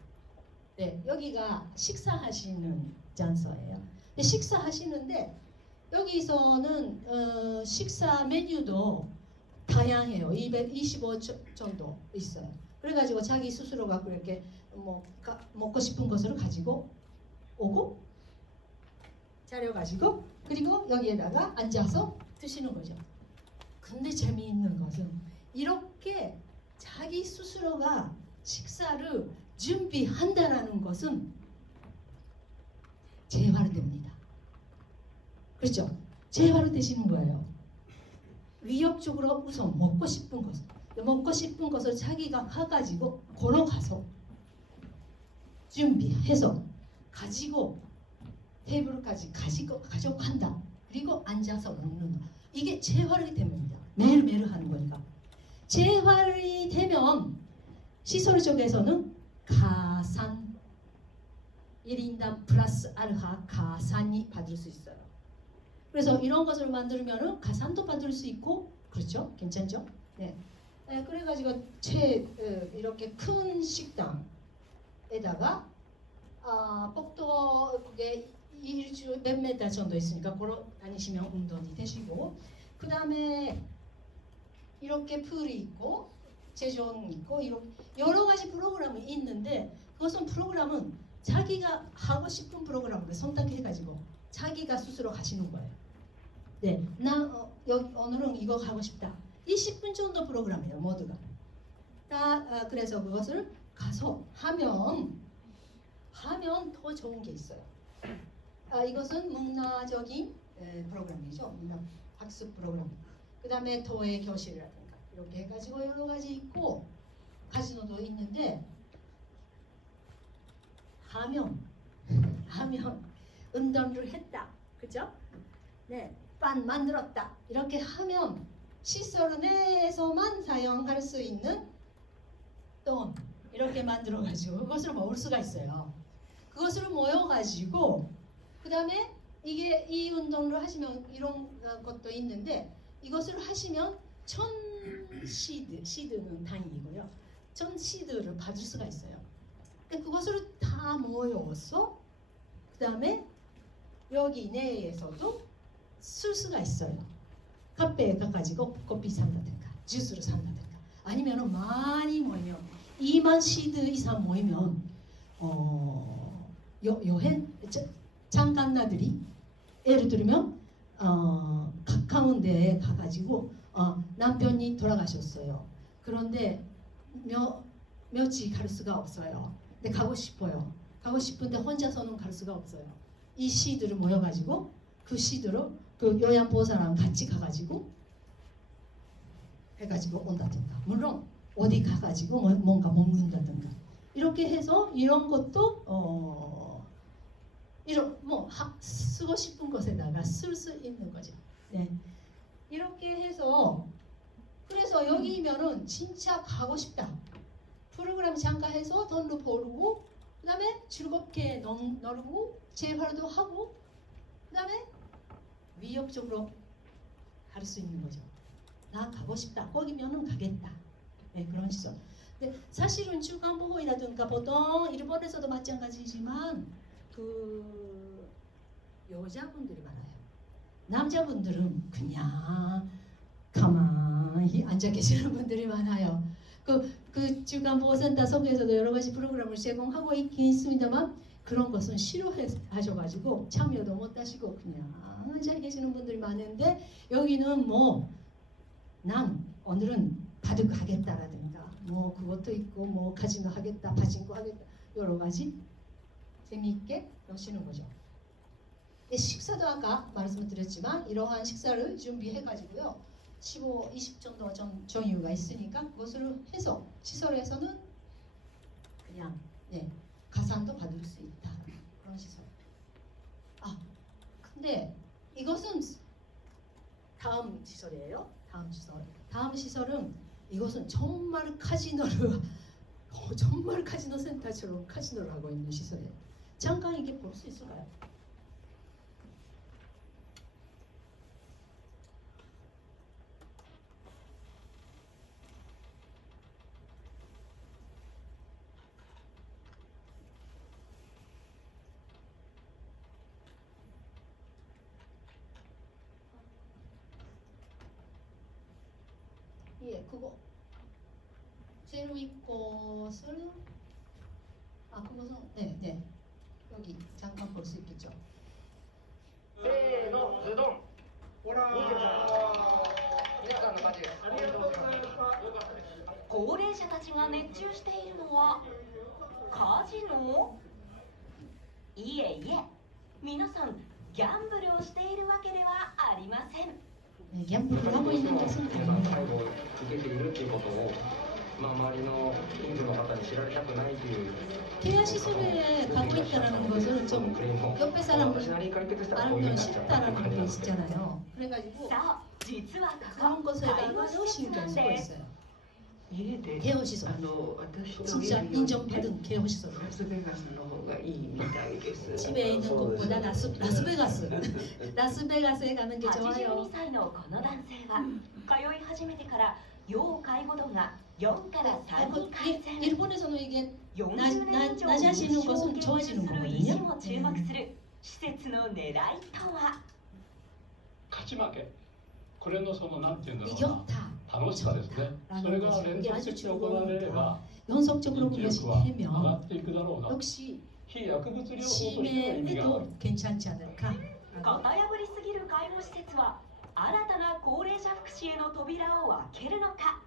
네, 여기가 식사하시는 장소예요. 근데 식사하시는데 여기서는 식사 메뉴도 다양해요. 225 정도 있어요. 그래가지고 자기 스스로가 그렇게 먹고 싶은 것을 가지고 오고 차려가지고 그리고 여기에다가 앉아서 드시는 거죠. 근데 재미있는 것은 이렇게 자기 스스로가 식사를 준비한다라는 것은 재활됩니다. 그렇죠? 재활되시는 거예요. 위협적으로 우선 먹고 싶은 것을 자기가 가가지고 걸어가서 준비해서 가지고 테이블까지 가지고 간다. 그리고 앉아서 먹는 거. 이게 재활이 됩니다. 매일매일 하는 거니까. 재활이 되면 시설 쪽에서는 가산 1인당 플러스 알파 가산이 받을 수 있어요. 그래서 이런 것을 만들면은 가산도 받을 수 있고 그렇죠? 괜찮죠? 네. 그래가지고 이렇게 큰 식당에다가 복도 그게 일주 몇 메타 정도 있으니까 걸어 다니시면 운동이 되시고 그 다음에 이렇게 풀이 있고 제종 있고 이렇게 여러 가지 프로그램이 있는데 그것은 프로그램은 자기가 하고 싶은 프로그램을 선택해가지고 자기가 스스로 가시는 거예요. 네, 오늘은 이거 가고 싶다. 20분 정도 프로그램이에요, 모두가. 그래서 그것을 가서 하면 더 좋은 게 있어요. 이것은 문화적인 프로그램이죠. 문화 학습 프로그램. 그 다음에 도예 교실이라든가 이렇게 해가지고 여러 가지 있고 카지노도 있는데 하면 운동을 했다, 그죠? 네, 빵 만들었다 이렇게 하면 시설 내에서만 사용할 수 있는 돈 이렇게 만들어 가지고 그것을 먹을 수가 있어요. 그것을 모여가지고 그 다음에 이 운동을 하시면 이런 것도 있는데 이것을 하시면 1000 시드는 단위이고요. 1000 시드를 받을 수가 있어요. 그것을 다 모여서 그 다음에 여기 내에서도 쓸 수가 있어요. 카페에 가가지고 커피 산다든가 주스를 산다든가 아니면 많이 모이면 2만 시드 이상 모이면 여행 장관나들이 예를 들면 가까운 데에 가가지고 남편이 돌아가셨어요. 그런데 며칠 갈 수가 없어요. 근데 가고 싶어요. 가고 싶은데 혼자서는 갈 수가 없어요. 이 시들을 모여가지고 그 시들로 그 요양보호사랑 같이 가가지고 해가지고 온다든가 물론 어디 가가지고 뭔가 먹는다든가 이렇게 해서 이런 것도 이런 쓰고 싶은 것에다가 쓸 수 있는 거죠. 네. 이렇게 해서 그래서 여기면은 진짜 가고 싶다. 프로그램 참가해서 돈도 벌고 그다음에 즐겁게 놀고 재활도 하고 그다음에 위협적으로 할 수 있는 거죠. 나 가고 싶다. 거기면은 가겠다. 네, 그런 시선. 근데 사실은 주간보호이라든가 보통 일본에서도 마찬가지지만 그 여자분들이 많아요. 남자분들은 그냥 가만히 앉아 계시는 분들이 많아요. 그 주간보호센터 속에서도 여러 가지 프로그램을 제공하고 있긴 있습니다만 그런 것은 싫어하셔가지고 참여도 못하시고 그냥 앉아 계시는 분들이 많은데 여기는 난 오늘은 바둑 하겠다라든가 그것도 있고 카지노 하겠다, 파친코 하겠다 여러 가지 재미있게 노시는 거죠. 식사도 아까 말씀드렸지만 이러한 식사를 준비해가지고요. 15, 20 정도 정유가 있으니까 그것을 해서 시설에서는 그냥 가산도 받을 수 있다. 그런 시설. 근데 이것은 다음 시설이에요. 다음 시설은 이것은 정말 카지노를 정말 카지노 센터처럼 카지노를 하고 있는 시설이에요. 잠깐 이게 볼 수 있을까요? 예, 그거 제로 이것을 그것은 네 여기 잠깐 볼 수 있겠죠. せーの、ズドン。ほら。皆さんの勝ちです。ありがとうございました。よかったです。高齢者たちが熱中しているのはカジノ？いえいえ、皆さんギャンブルをしているわけではありません。 갬블을 하고 있는 것은 皆さん 아닙니다. 介護を受けているっていうことを、周りの近所の方に知られたくないという。 케어 시설에 가고 있다는 것을 좀 옆에 사람 私なりに解決したらこういう 알면 ふうになっちゃったっていう 쉽다라는 感じ 게 なんですけど。 있잖아요. 그래가지고 さあ、実はこ 그런 こ 것에다가 介護施設 신경 なん 쓰고 です 있어요. 家で 케어 시설. 私と 진짜 見るより 인정받은 케어 시설. ラスベガスの方がいいみたいです。 집에 있는 것보다 라스베가스. 라스베가스에 가는 게 좋아요. 82歳のこの男性は通い始めてから要介護度が4から3に改善。 일본에서는 이게 40年以上 낮아지는 認証を 것은 研究 좋아지는 する医師 거거든요. も注目する施設の狙いとは。勝ち負け、これのそのなんていうんだろう 이겼다. な、楽しさですね。それが連続的に行われれば、 연속적으로 認 그것이 知力は上が 되면 っていくだろうな。 역시 非薬物療法としての意味がある。 치매에도 괜찮지 않을까? 型破りすぎる介護施設は新たな高齢者福祉への扉を開けるのか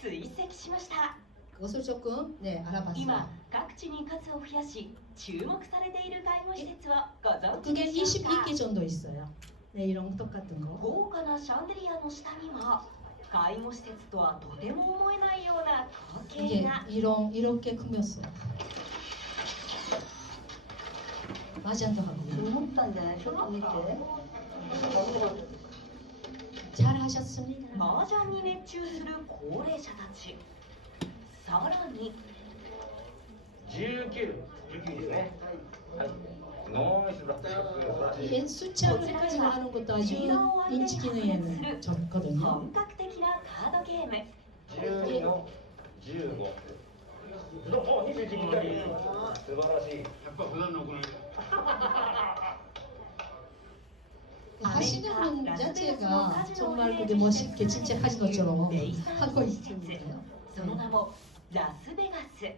追跡しました。 그것을 조금 알아봤어요. 今各地に数を増やし注目されている介護施設をご存知 그게 でしょうか。 22개 정도 있어요. 네, 이런 똑같은 거. 豪華なシャンデリアの下には介護施設とはとても思えないような光 이게 景が。 이렇게 꾸몄어요. 마잔도 하고. 思ったんじゃない？ちょっと見て。 잘하셨습니다. 麻雀に熱中する高齢者たち。さらに19ですね。はい。ナイスだ。素晴らしい。 이게 숫자를 가지고 하는 것도 아주 인지 기능에는 좋거든요. 本格的なカードゲーム。 12の15。お、21ぴったり。素晴らしい。やっぱ普段のこの 하시는 분 자체가 정말 그게 멋있게 진짜 카지노처럼 하고 있습니다. その名もラスベガス。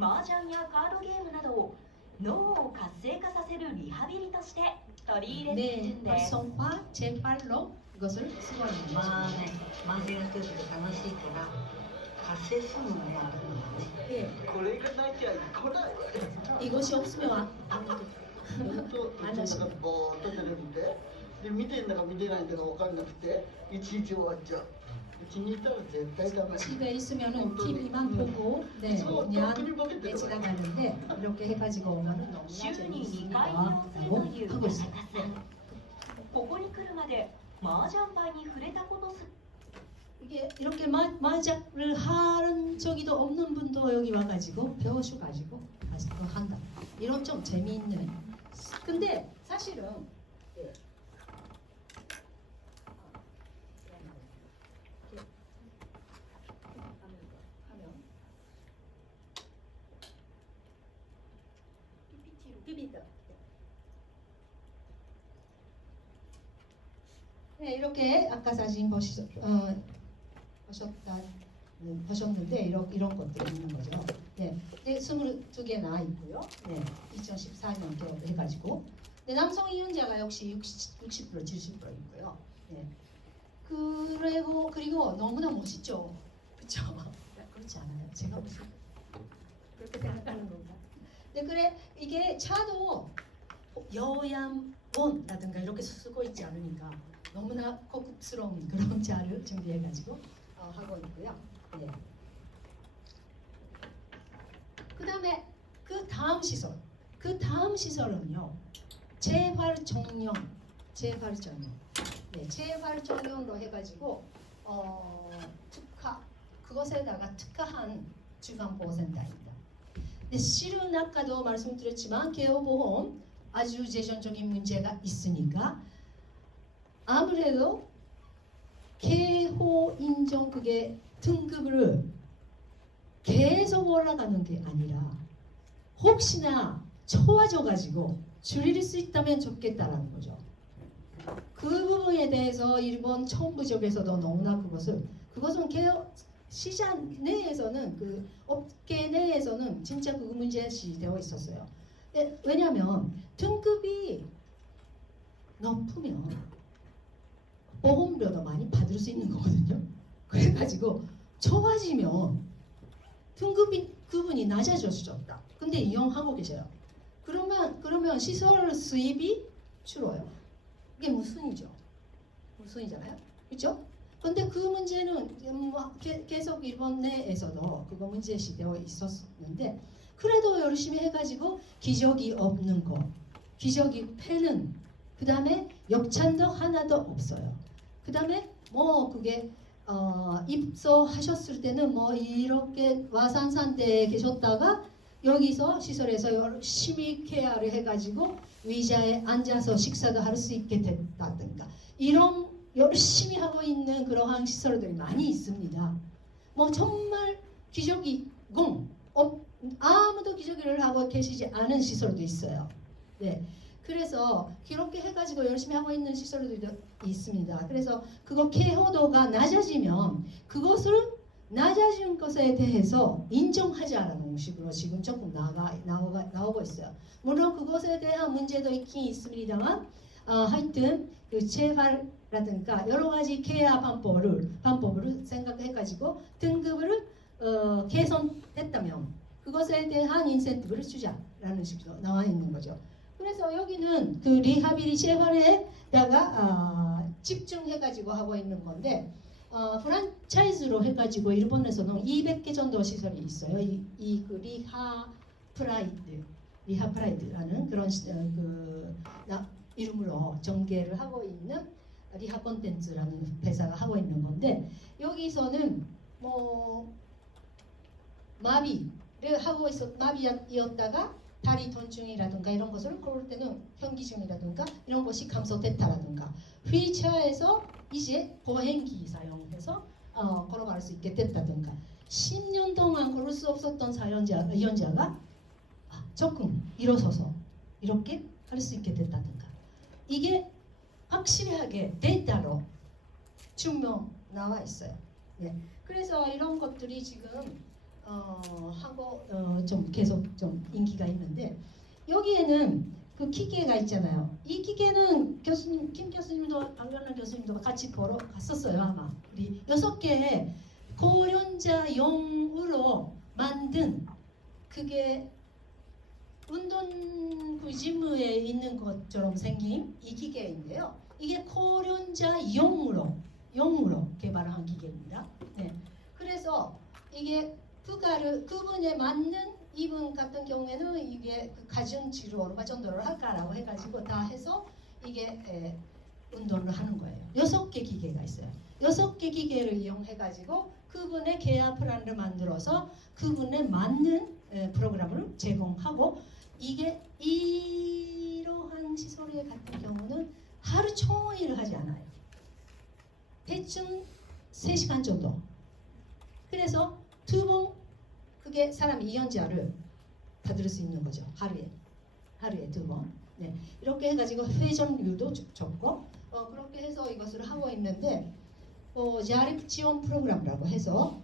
麻雀やカードゲームなどを脳を活性化させるリハビリとして取り入れているん 네, です 활성화, 재활로 이것을 쓰고 있는 거죠. まあね、マージンやってると楽しいから活性するのがあるんだね。 예, これがなきゃ来ないわよ。 이것이 없으면 안 本当、うちの中ぼーっとテレビで、見てんだか見てないんだか分かんなくて、いちいち終わっちゃう。ちにいたら絶対ダメ。 집에 있으면은 TV만 보고 네 그냥 네, 지나가는데 이렇게 해가지고 오면은 너무나 週に2 재밌습니다 回移動する 라고 という 하고 田中 있어요. さん。ここに来るまで麻雀牌に触れたことす 이게 이렇게 마작을 하는 적이도 없는 분도 여기 와가지고 배워셔가지고 한다. 이런 좀 재미있는. 근데 사실은 예. PPT로 네, 이렇게 아까 사진 보셨는데 이런 것들이 있는 거죠. 네, 22개 나와 있고요. 네, 2014년 개업해가지고. 네, 남성 이용자가 역시 60% 70% 있고요. 네, 그리고 너무나 멋있죠, 그렇죠? 그렇지 않아요? 제가 무슨 그렇게 생각하는 건가? 네, 그래 이게 차도 여양원라든가 이렇게 쓰고 있지 않으니까 너무나 고급스러운 그런 차를 준비해가지고 하고 있고요. 네. 그다음에 그 다음 시설은요. 재활정령. 네, 재활정령으로 해가지고 그것에다가 특화한 주간보호센터입니다. 네, 실은 아까도 말씀드렸지만 개호보험 아주 재정적인 문제가 있으니까 아무래도 개호 인정 그게 등급을 계속 올라가는 게 아니라 혹시나 좋아져가지고 줄일 수 있다면 좋겠다라는 거죠. 그 부분에 대해서 일본 정부적에서도 너무나 그것은 개호 시장 내에서는 그 업계 내에서는 진짜 그 문제시 되어 있었어요. 왜냐하면 등급이 높으면 보험료도 많이 받을 수 있는 거거든요. 그래가지고 좋아지면 그분이 낮아졌다. 근데 이용하고 계셔요. 그러면 시설 수입이 줄어요. 이게 무슨이잖아요, 그렇죠? 근데 그 문제는 계속 일본 내에서도 그거 문제시 되어 있었는데 그래도 열심히 해가지고 기저귀 없는 거, 기저귀 패는 그 다음에 역찬도 하나도 없어요. 그 다음에 뭐 그게 입소하셨을 때는 뭐 이렇게 와산산대에 계셨다가 여기서 시설에서 열심히 케어를 해가지고 의자에 앉아서 식사도 할 수 있게 됐다든가 이런 열심히 하고 있는 그러한 시설들이 많이 있습니다. 뭐 정말 기저귀 아무도 기저귀를 하고 계시지 않은 시설도 있어요. 네. 그래서 그렇게 해가지고 열심히 하고 있는 시설들도 있습니다. 그래서 그거 케어도가 낮아지면 그것을 낮아진 것에 대해서 인정하자라는 식으로 지금 조금 나오고 있어요. 물론 그것에 대한 문제도 있긴 있습니다만 하여튼 그 재활라든가 여러 가지 케어 방법을 생각해가지고 등급을 개선됐다면 그것에 대한 인센티브를 주자라는 식으로 나와 있는 거죠. 그래서 여기는 그 리하빌리 재활에다가 집중해가지고 하고 있는 건데 프랜차이즈로 해가지고 일본에서는 200개 정도 시설이 있어요. 그 리하프라이드라는 그런 이름으로 전개를 하고 있는 리하 콘텐츠라는 회사가 하고 있는 건데 여기서는 뭐 마비를 하고 마비였다가 다리 통증이라든가 이런 것을 그럴 때는 현기증이라든가 이런 것이 감소됐다라든가 휠체어에서 이제 보행기 사용해서 걸어갈 수 있게 됐다든가 10년 동안 걸을 수 없었던 유전자가 조금 일어서서 이렇게 할 수 있게 됐다든가 이게 확실하게 데이터로 증명 나와 있어요. 네. 그래서 이런 것들이 지금 하고 좀 계속 좀 인기가 있는데 여기에는 그 기계가 있잖아요. 이 기계는 김 교수님도 박연아 교수님도 같이 보러 갔었어요. 아마 우리 6개의 고령자용으로 만든 그게 운동 그 지무에 있는 것처럼 생긴 이 기계인데요. 이게 고령자용으로 영으로 개발한 기계입니다. 네. 그래서 이게 그분에 맞는 이분 같은 경우에는 이게 그 가정 치료로 전도를 할까라고 해가지고 다 해서 이게 운동을 하는 거예요. 6개 기계가 있어요. 6개 기계를 이용해가지고 그분의 계약 플랜을 만들어서 그분에 맞는 프로그램을 제공하고 이게 이러한 시설에 같은 경우는 하루 종일 하지 않아요. 대충 3시간 정도. 그래서 2번 그게 사람이 이연자를 받을 수 있는 거죠. 하루에 2번. 네. 이렇게 해가지고 회전율도 적고 그렇게 해서 이것을 하고 있는데 자립 지원 프로그램이라고 해서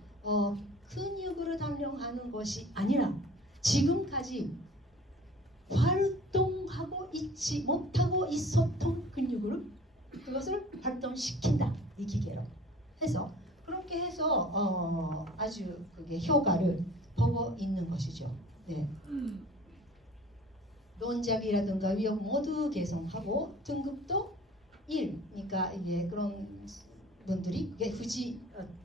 근육으로 단련하는 것이 아니라 지금까지 활동하고 있지 못하고 있었던 근육을 그것을 활동시킨다 이 기계로 해서 그렇게 해서 아주 그게 효과를 보고 있는 것이죠. 네. 논작이라든가 위협 모두 개선하고 등급도 1. 그러니까 이게 그런 분들이 굳이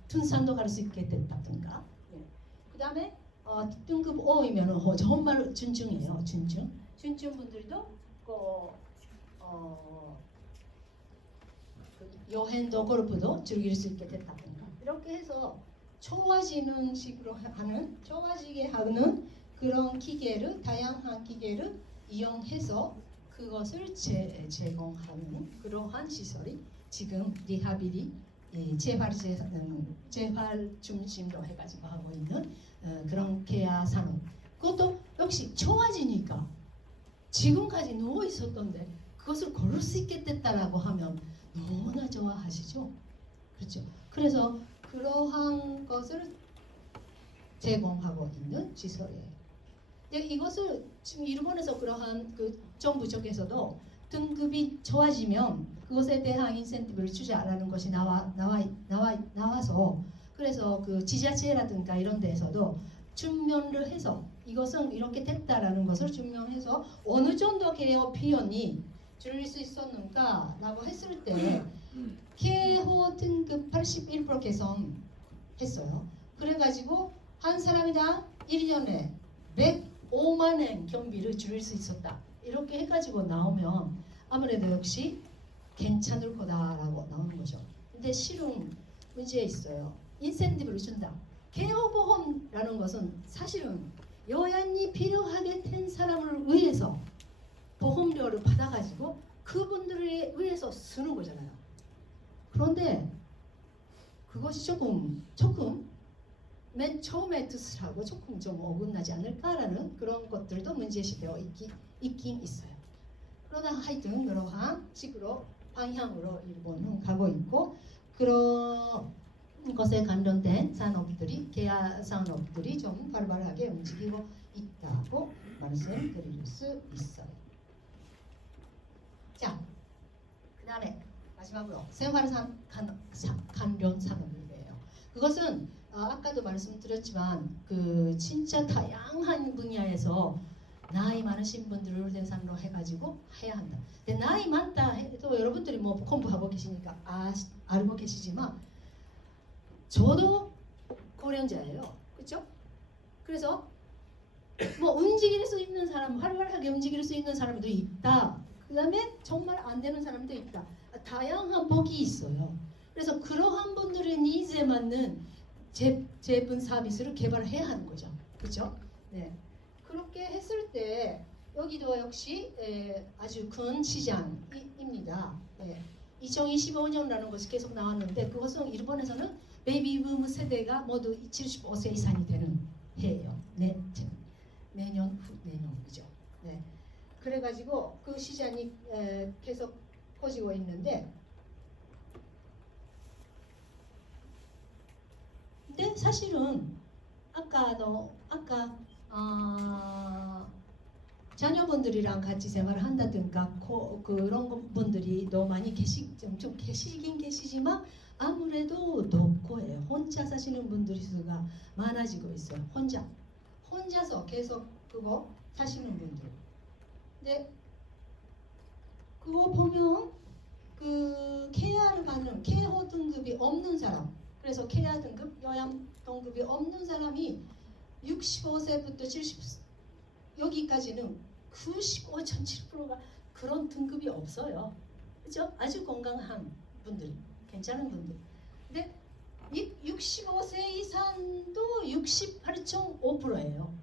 등산도 갈 수 있게 됐다든가. 네. 그 다음에 등급 5이면 정말 준중이에요. 준중 분들도 여행도 골프도 즐길 수 있게 됐다든가. 이렇게 해서 좋아지게 하는 그런 기계를 다양한 기계를 이용해서 그것을 제공하는 그러한 시설이 지금 리하빌이 재활 중심으로 해가지고 하고 있는 그런 케어 산업. 그것도 역시 좋아지니까 지금까지 누워 있었던데 그것을 걸을 수 있게 됐다라고 하면 너무나 좋아하시죠. 그렇죠. 그래서 그러한 것을 제공하고 있는 시설이에요. 근데 이것을 지금 일본에서 그러한 그 정부 쪽에서도 등급이 좋아지면 그것에 대한 인센티브를 주자라는 것이 나와서 그래서 그 지자체라든가 이런 데에서도 증명을 해서 이것은 이렇게 됐다라는 것을 증명해서 어느 정도 개업 비용이 줄일 수 있었는가라고 했을 때 개호 등급 81% 개선했어요. 그래가지고 한 사람이당 1년에 105만 원 경비를 줄일 수 있었다. 이렇게 해가지고 나오면 아무래도 역시 괜찮을 거다라고 나오는 거죠. 근데 실은 문제 있어요. 인센티브를 준다. 개호보험이라는 것은 사실은 요양이 필요하게 된 사람을 위해서 보험료를 받아가지고 그분들을 위해서 쓰는 거잖아요. 그런데 그것이 조금 맨 처음에 뜻하고 조금 좀 어긋나지 않을까라는 그런 것들도 문제시되어 있긴 있어요. 그러나 하여튼 그러한 식으로 방향으로 일본은 가고 있고 그런 것에 관련된 산업들이 계약 산업들이 좀 활발하게 움직이고 있다고 말씀드릴 수 있어요. 자, 그 다음에 마지막으로 생활 관련 산업이에요. 그것은 아까도 말씀드렸지만 그 진짜 다양한 분야에서 나이 많으신 분들을 대상으로 해가지고 해야 한다. 근데 나이 많다 해도 여러분들이 뭐 공부하고 계시니까 알고 계시지만 저도 고령자예요. 그렇죠? 그래서 뭐 움직일 수 있는 사람, 활발하게 움직일 수 있는 사람도 있다. 그 다음에 정말 안 되는 사람도 있다. 다양한 복이 있어요. 그래서 그러한 분들의 니즈에 맞는 제품 서비스를 개발해야 하는 거죠. 그렇죠? 네. 그렇게 했을 때 여기도 역시 아주 큰 시장입니다. 2025년이라는 것이 계속 나왔는데 그것은 일본에서는 베이비붐 세대가 모두 75세 이상이 되는 해예요. 네, 내년 후 내년이죠. 네. 그래가지고 그 시장이 계속 커지고 있는데, 근데 사실은 아까 자녀분들이랑 같이 생활을 한다든가 그런 분들이 더 많이 좀 계시긴 계시지만 아무래도 높고요. 혼자 사시는 분들이 수가 많아지고 있어요. 혼자서 계속 그거 사시는 분들. 근데 그거 보면 그 케아를 받는 케어 등급이 없는 사람, 그래서 케아 등급, 요양 등급이 없는 사람이 65세부터 70 여기까지는 95.7%가 그런 등급이 없어요. 그죠? 아주 건강한 분들, 괜찮은 분들. 근데 65세 이상도 68.5%예요.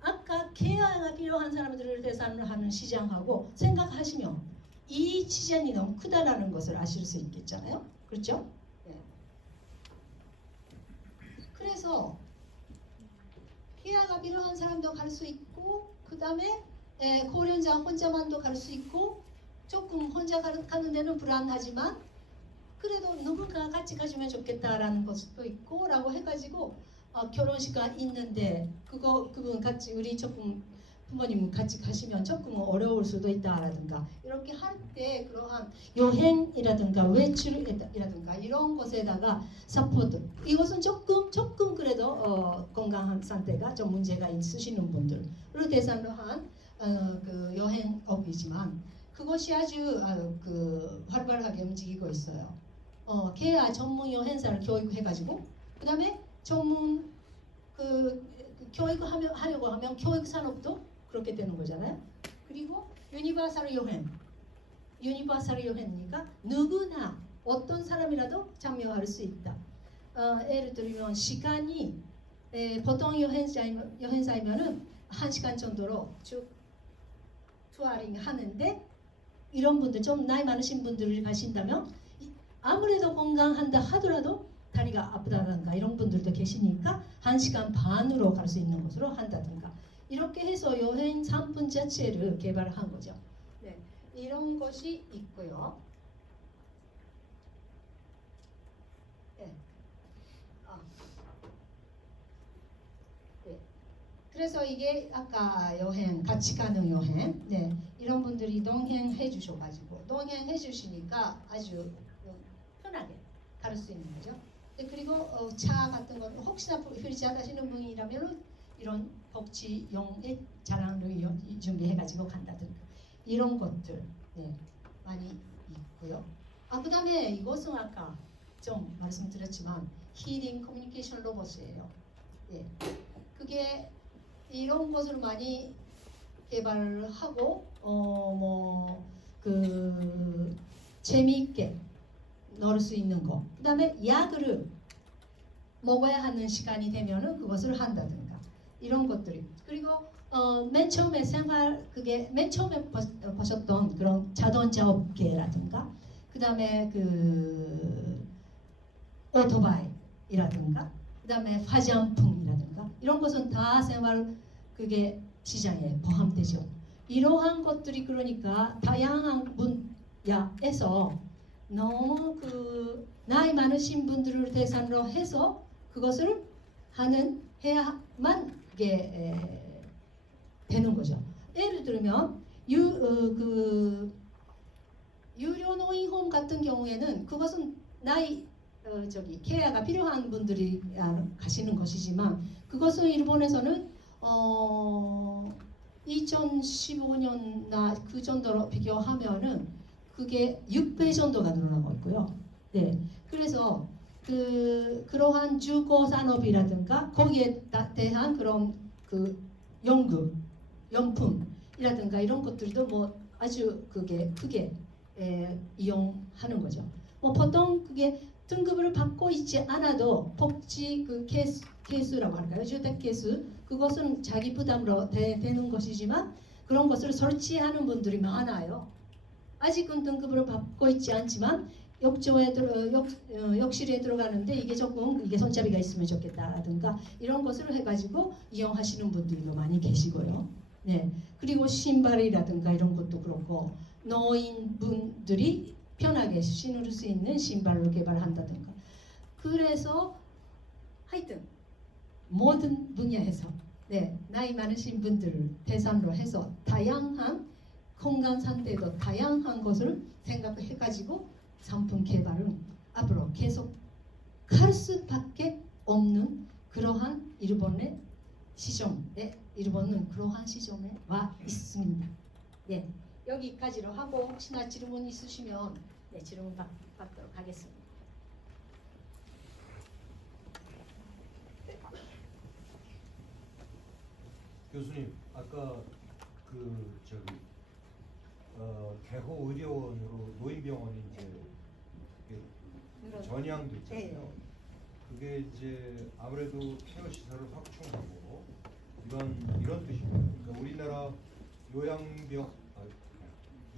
아까 케어가 필요한 사람들을 대상으로 하는 시장하고 생각하시면 이 시장이 너무 크다라는 것을 아실 수 있겠잖아요. 그렇죠? 네. 그래서 케어가 필요한 사람도 갈 수 있고, 그 다음에 고령자 혼자만도 갈 수 있고, 조금 혼자 가는 데는 불안하지만 그래도 누군가 같이 가주면 좋겠다라는 것도 있고 라고 해가지고 결혼식가 있는데 그분 같이 우리 조금 부모님 같이 가시면 조금 어려울 수도 있다라든가 이렇게 할 때 그러한 여행이라든가 외출이라든가 이런 것에다가 서포트, 이것은 조금 그래도 건강한 상태가 좀 문제가 있으시는 분들을 대상으로 한 그 여행업이지만 그것이 아주 활발하게 움직이고 있어요. 케아 전문 여행사를 교육해가지고 그 다음에 전문 교육하려고 하면 교육 산업도 그렇게 되는 거잖아요. 그리고 유니버설 여행이니까 누구나 어떤 사람이라도 참여할 수 있다. 예를 들면 시간이 보통 여행사이면은 1시간 정도로 쭉 투어링 하는데, 이런 분들 좀 나이 많으신 분들이 가신다면 아무래도 건강한다 하더라도 다리가 아프다든가 이런 분들도 계시니까 1시간 반으로 갈 수 있는 곳으로 한다든가 이렇게 해서 여행 상품 자체를 개발한 거죠. 네, 이런 것이 있고요. 네. 네. 그래서 이게 아까 여행, 같이 가는 여행, 네, 이런 분들이 동행해 주셔가지고 동행해 주시니까 아주 편하게 갈 수 있는 거죠. 네, 그리고 차 같은 거 혹시나 휠체어 타시는 분이라면 이런 복지용의 차량을 준비해가지고 간다든가 이런 것들, 네, 많이 있고요. 그 다음에 이것은 아까 좀 말씀드렸지만 힐링 커뮤니케이션 로봇이에요. 예, 그게 이런 것을 많이 개발을 하고 재미있게 넣을 수 있는 거. 그 다음에 약을 먹어야 하는 시간이 되면은 그것을 한다든가 이런 것들이. 그리고 맨 처음에 맨 처음에 보셨던 그런 자동차 업계라든가 그 다음에 오토바이라든가 그 다음에 화장품이라든가 이런 것은 다 생활 그게 시장에 포함되죠. 이러한 것들이 그러니까 다양한 분야에서 너무 나이 많으신 분들을 대상으로 해서 그것을 해야만 그게 되는 거죠. 예를 들면 유료 노인홈 같은 경우에는 그것은 케어가 필요한 분들이 가시는 것이지만 그것은 일본에서는 2015년나 그 정도로 비교하면은 그게 6배 정도가 늘어나고 있고요. 네, 그래서 그러한 주거 산업이라든가 거기에 대한 그런 용품이라든가 이런 것들도 아주 그게 크게 이용하는 거죠. 보통 그게 등급을 받고 있지 않아도 복지 개수라고 할까요? 주택 개수 그것은 자기 부담으로 되는 것이지만 그런 것을 설치하는 분들이 많아요. 아직은 등급을 받고 있지 않지만 욕실에 들어가는데 이게 손잡이가 있으면 좋겠다라든가 이런 것을 해가지고 이용하시는 분들도 많이 계시고요. 네, 그리고 신발이라든가 이런 것도 그렇고 노인분들이 편하게 신을 수 있는 신발로 개발한다든가. 그래서 하여튼 모든 분야에서 나이 많으신 분들을 대상으로 해서 다양한 건강 상태도 다양한 것을 생각해가지고 상품 개발은 앞으로 계속 할 수밖에 없는 그러한 일본의 시점에 일본은 그러한 시점에 와 있습니다. 예, 여기까지로 하고 혹시나 질문 있으시면 네, 질문 받도록 하겠습니다. 교수님, 아까 그 저기 개호 의료원으로 노인병원이 이제 이게 전향됐잖아요. 그게 이제 아무래도 케어 시설을 확충하고 이런 뜻입니다. 그러니까 우리나라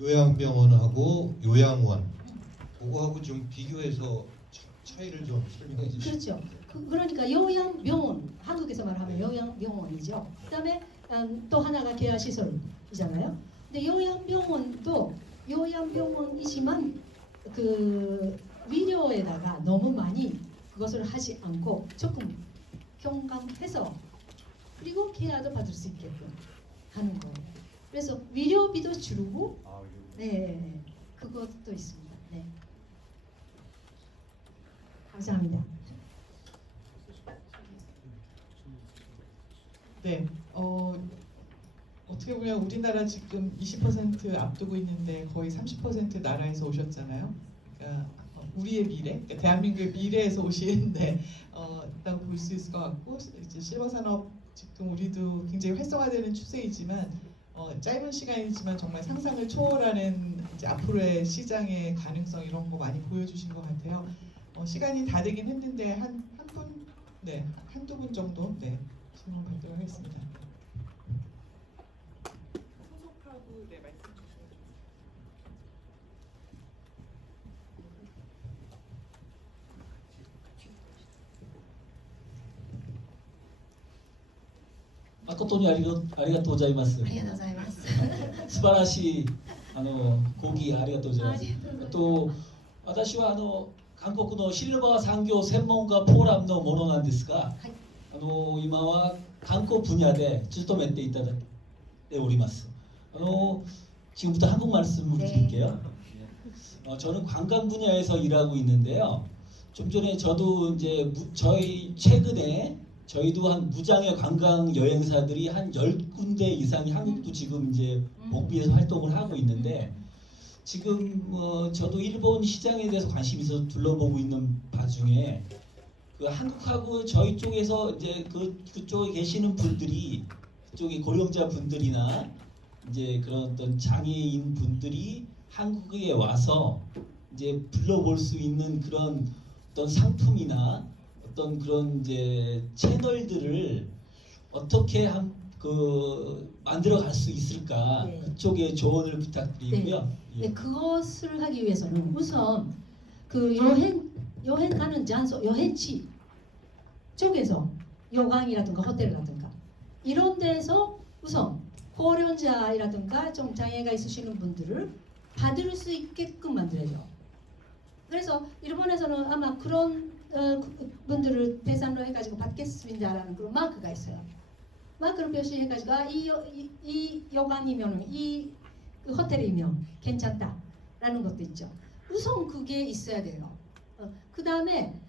요양병원하고 요양원 그거하고 좀 비교해서 차이를 좀 설명해 주시죠. 그렇죠. 그러니까 요양병원, 한국에서 말하면 요양병원이죠. 그다음에 또 하나가 계약시설이잖아요. 근데 요양병원도 요양병원이지만 그 위료에다가 너무 많이 그것을 하지 않고 조금 경감해서 그리고 케어도 받을 수 있게끔 하는 거예요. 그래서 위료비도 줄고, 네, 그것도 있습니다. 네, 감사합니다. 네, 어떻게 보면 우리나라 지금 20% 앞두고 있는데 거의 30% 나라에서 오셨잖아요. 그러니까 우리의 미래, 그러니까 대한민국의 미래에서 오시는데 있다고 볼 수 있을 것 같고, 이제 실버 산업 지금 우리도 굉장히 활성화되는 추세이지만 짧은 시간이지만 정말 상상을 초월하는 이제 앞으로의 시장의 가능성 이런 거 많이 보여주신 것 같아요. 시간이 다 되긴 했는데 한두 분 정도 질문 받도록 하겠습니다. 소속하고 말씀 주시면 좋겠습니다. 誠にありがとうございます。ありがとうございます。素晴らしい講義ありがとうございます。私は韓国のシルバー産業専門家フォーラムのものなんですが、今は観光分野で勤めていただいております。지금부터 한국 말씀을 드릴게요. 저는 관광 분야에서 일하고 있는데요. 좀 전에 저도 이제 저희 최근에 저희도 한 무장의 관광 여행사들이 한 10군데 이상이 한국도 지금 이제 복비해서 활동을 하고 있는데, 지금 저도 일본 시장에 대해서 관심이 있어서 둘러보고 있는 바 중에 그 한국하고 저희 쪽에서 이제 그쪽에 계시는 분들이, 그쪽에 고령자 분들이나 이제 그런 어떤 장애인 분들이 한국에 와서 이제 불러볼 수 있는 그런 어떤 상품이나 어떤 그런 이제 채널들을 어떻게 만들어 갈 수 있을까, 네. 그쪽에 조언을 부탁드리고요. 네, 그것을 하기 위해서는 우선 그 여행 가는 장소, 여행지 쪽에서 요강이라든가 호텔이라든가 이런 데서 우선 고령자이라든가 좀 장애가 있으시는 분들을 받을 수 있게끔 만들어요. 그래서 일본에서는 아마 그런 분들을 대상으로 해가지고 받겠습니다라는 그런 마크가 있어요. 마크를 표시해가지고 이 여관이면 이 호텔이면 괜찮다라는 것도 있죠. 우선 그게 있어야 돼요. 그 다음에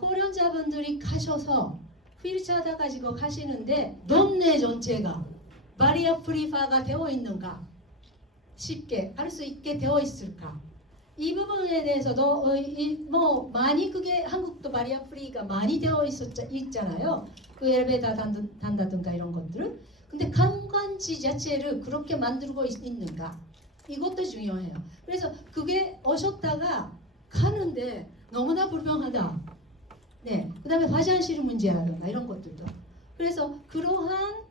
고령자분들이 가셔서 휠체어다 가지고 가시는데 동네 전체가 바리어 프리파가 되어 있는가, 쉽게 할 수 있게 되어 있을까, 이 부분에 대해서도 뭐 많이 그게 한국도 바리어 프리가 많이 되어 있잖아요. 그 엘리베이터 단다든가 이런 것들을. 근데 관광지 자체를 그렇게 만들고 있는가, 이것도 중요해요. 그래서 그게 오셨다가 가는데 너무나 불편하다. 네, 그다음에 화장실 문제라든가 이런 것들도. 그래서 그러한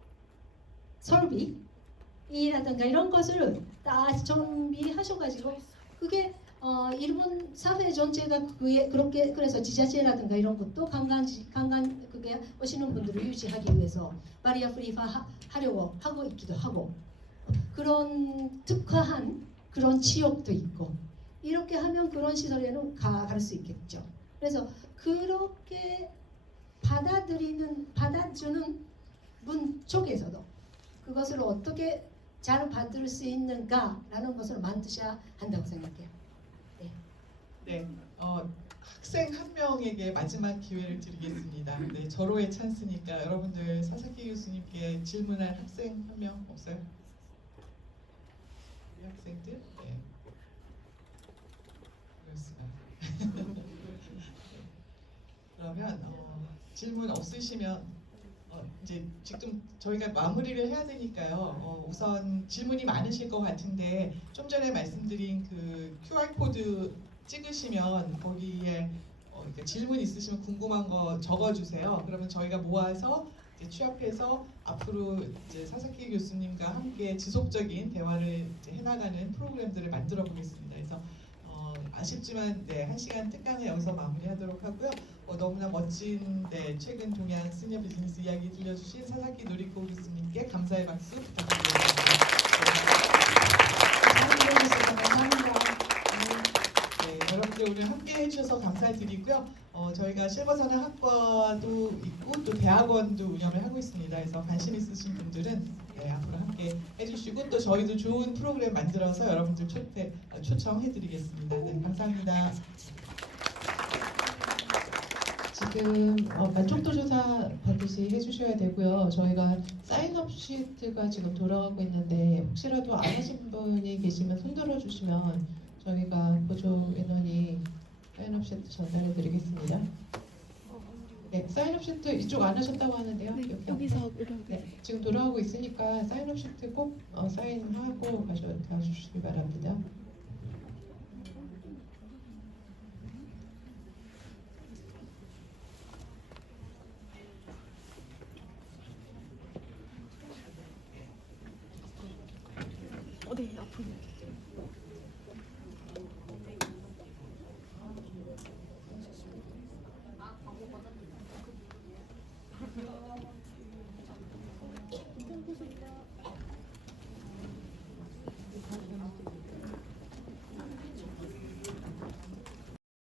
설비라든가 이런 것을 다 준비하셔가지고 그게 일본 사회 전체가 그렇게 그래서 지자체라든가 이런 것도 관광 그게 오시는 분들을 유치하기 위해서 바리어 프리화 하려고 하고 있기도 하고, 그런 특화한 그런 지역도 있고, 이렇게 하면 그런 시설에는 갈 수 있겠죠. 그래서 그렇게 받아주는 분 쪽에서도 그것을 어떻게 잘 받을 수 있는가라는 것을 만드셔야 한다고 생각해요. 네, 학생 한 명에게 마지막 기회를 드리겠습니다. 네, 절호의 찬스니까 여러분들 사사키 교수님께 질문할 학생 한 명 없어요? 우리 학생들. 네. 그렇습니다. 그러면 질문 없으시면 이제 지금 저희가 마무리를 해야 되니까요. 우선 질문이 많으실 것 같은데 좀 전에 말씀드린 그 QR 코드 찍으시면 거기에 그러니까 질문 있으시면 궁금한 거 적어주세요. 그러면 저희가 모아서 이제 취합해서 앞으로 이제 사사키 교수님과 함께 지속적인 대화를 이제 해나가는 프로그램들을 만들어 보겠습니다. 그래서 아쉽지만 네, 1시간 특강을 여기서 마무리하도록 하고요. 너무나 멋진 최근 동양 시니어 비즈니스 이야기 들려주신 사사키 노리코 교수님께 감사의 박수 부탁드립니다. 잘 들어주셔서 감사합니다. 네, 여러분들 오늘 함께 해주셔서 감사드리고요. 저희가 실버선의 학과도 있고 또 대학원도 운영을 하고 있습니다. 그래서 관심 있으신 분들은 네, 앞으로 함께 해주시고 또 저희도 좋은 프로그램 만들어서 여러분들 초청해드리겠습니다. 네, 감사합니다. 지금 만족도 조사 반드시 해주셔야 되고요. 저희가 사인업 시트가 지금 돌아가고 있는데 혹시라도 안 하신 분이 계시면 손 들어주시면 저희가 보조 인원이 사인업 시트 전달해 드리겠습니다. 네, 사인업 시트 이쪽 안 하셨다고 하는데요. 여기서 네, 지금 돌아가고 있으니까 사인업 시트 꼭 사인하고 가주시기 바랍니다. 어디 아프냐?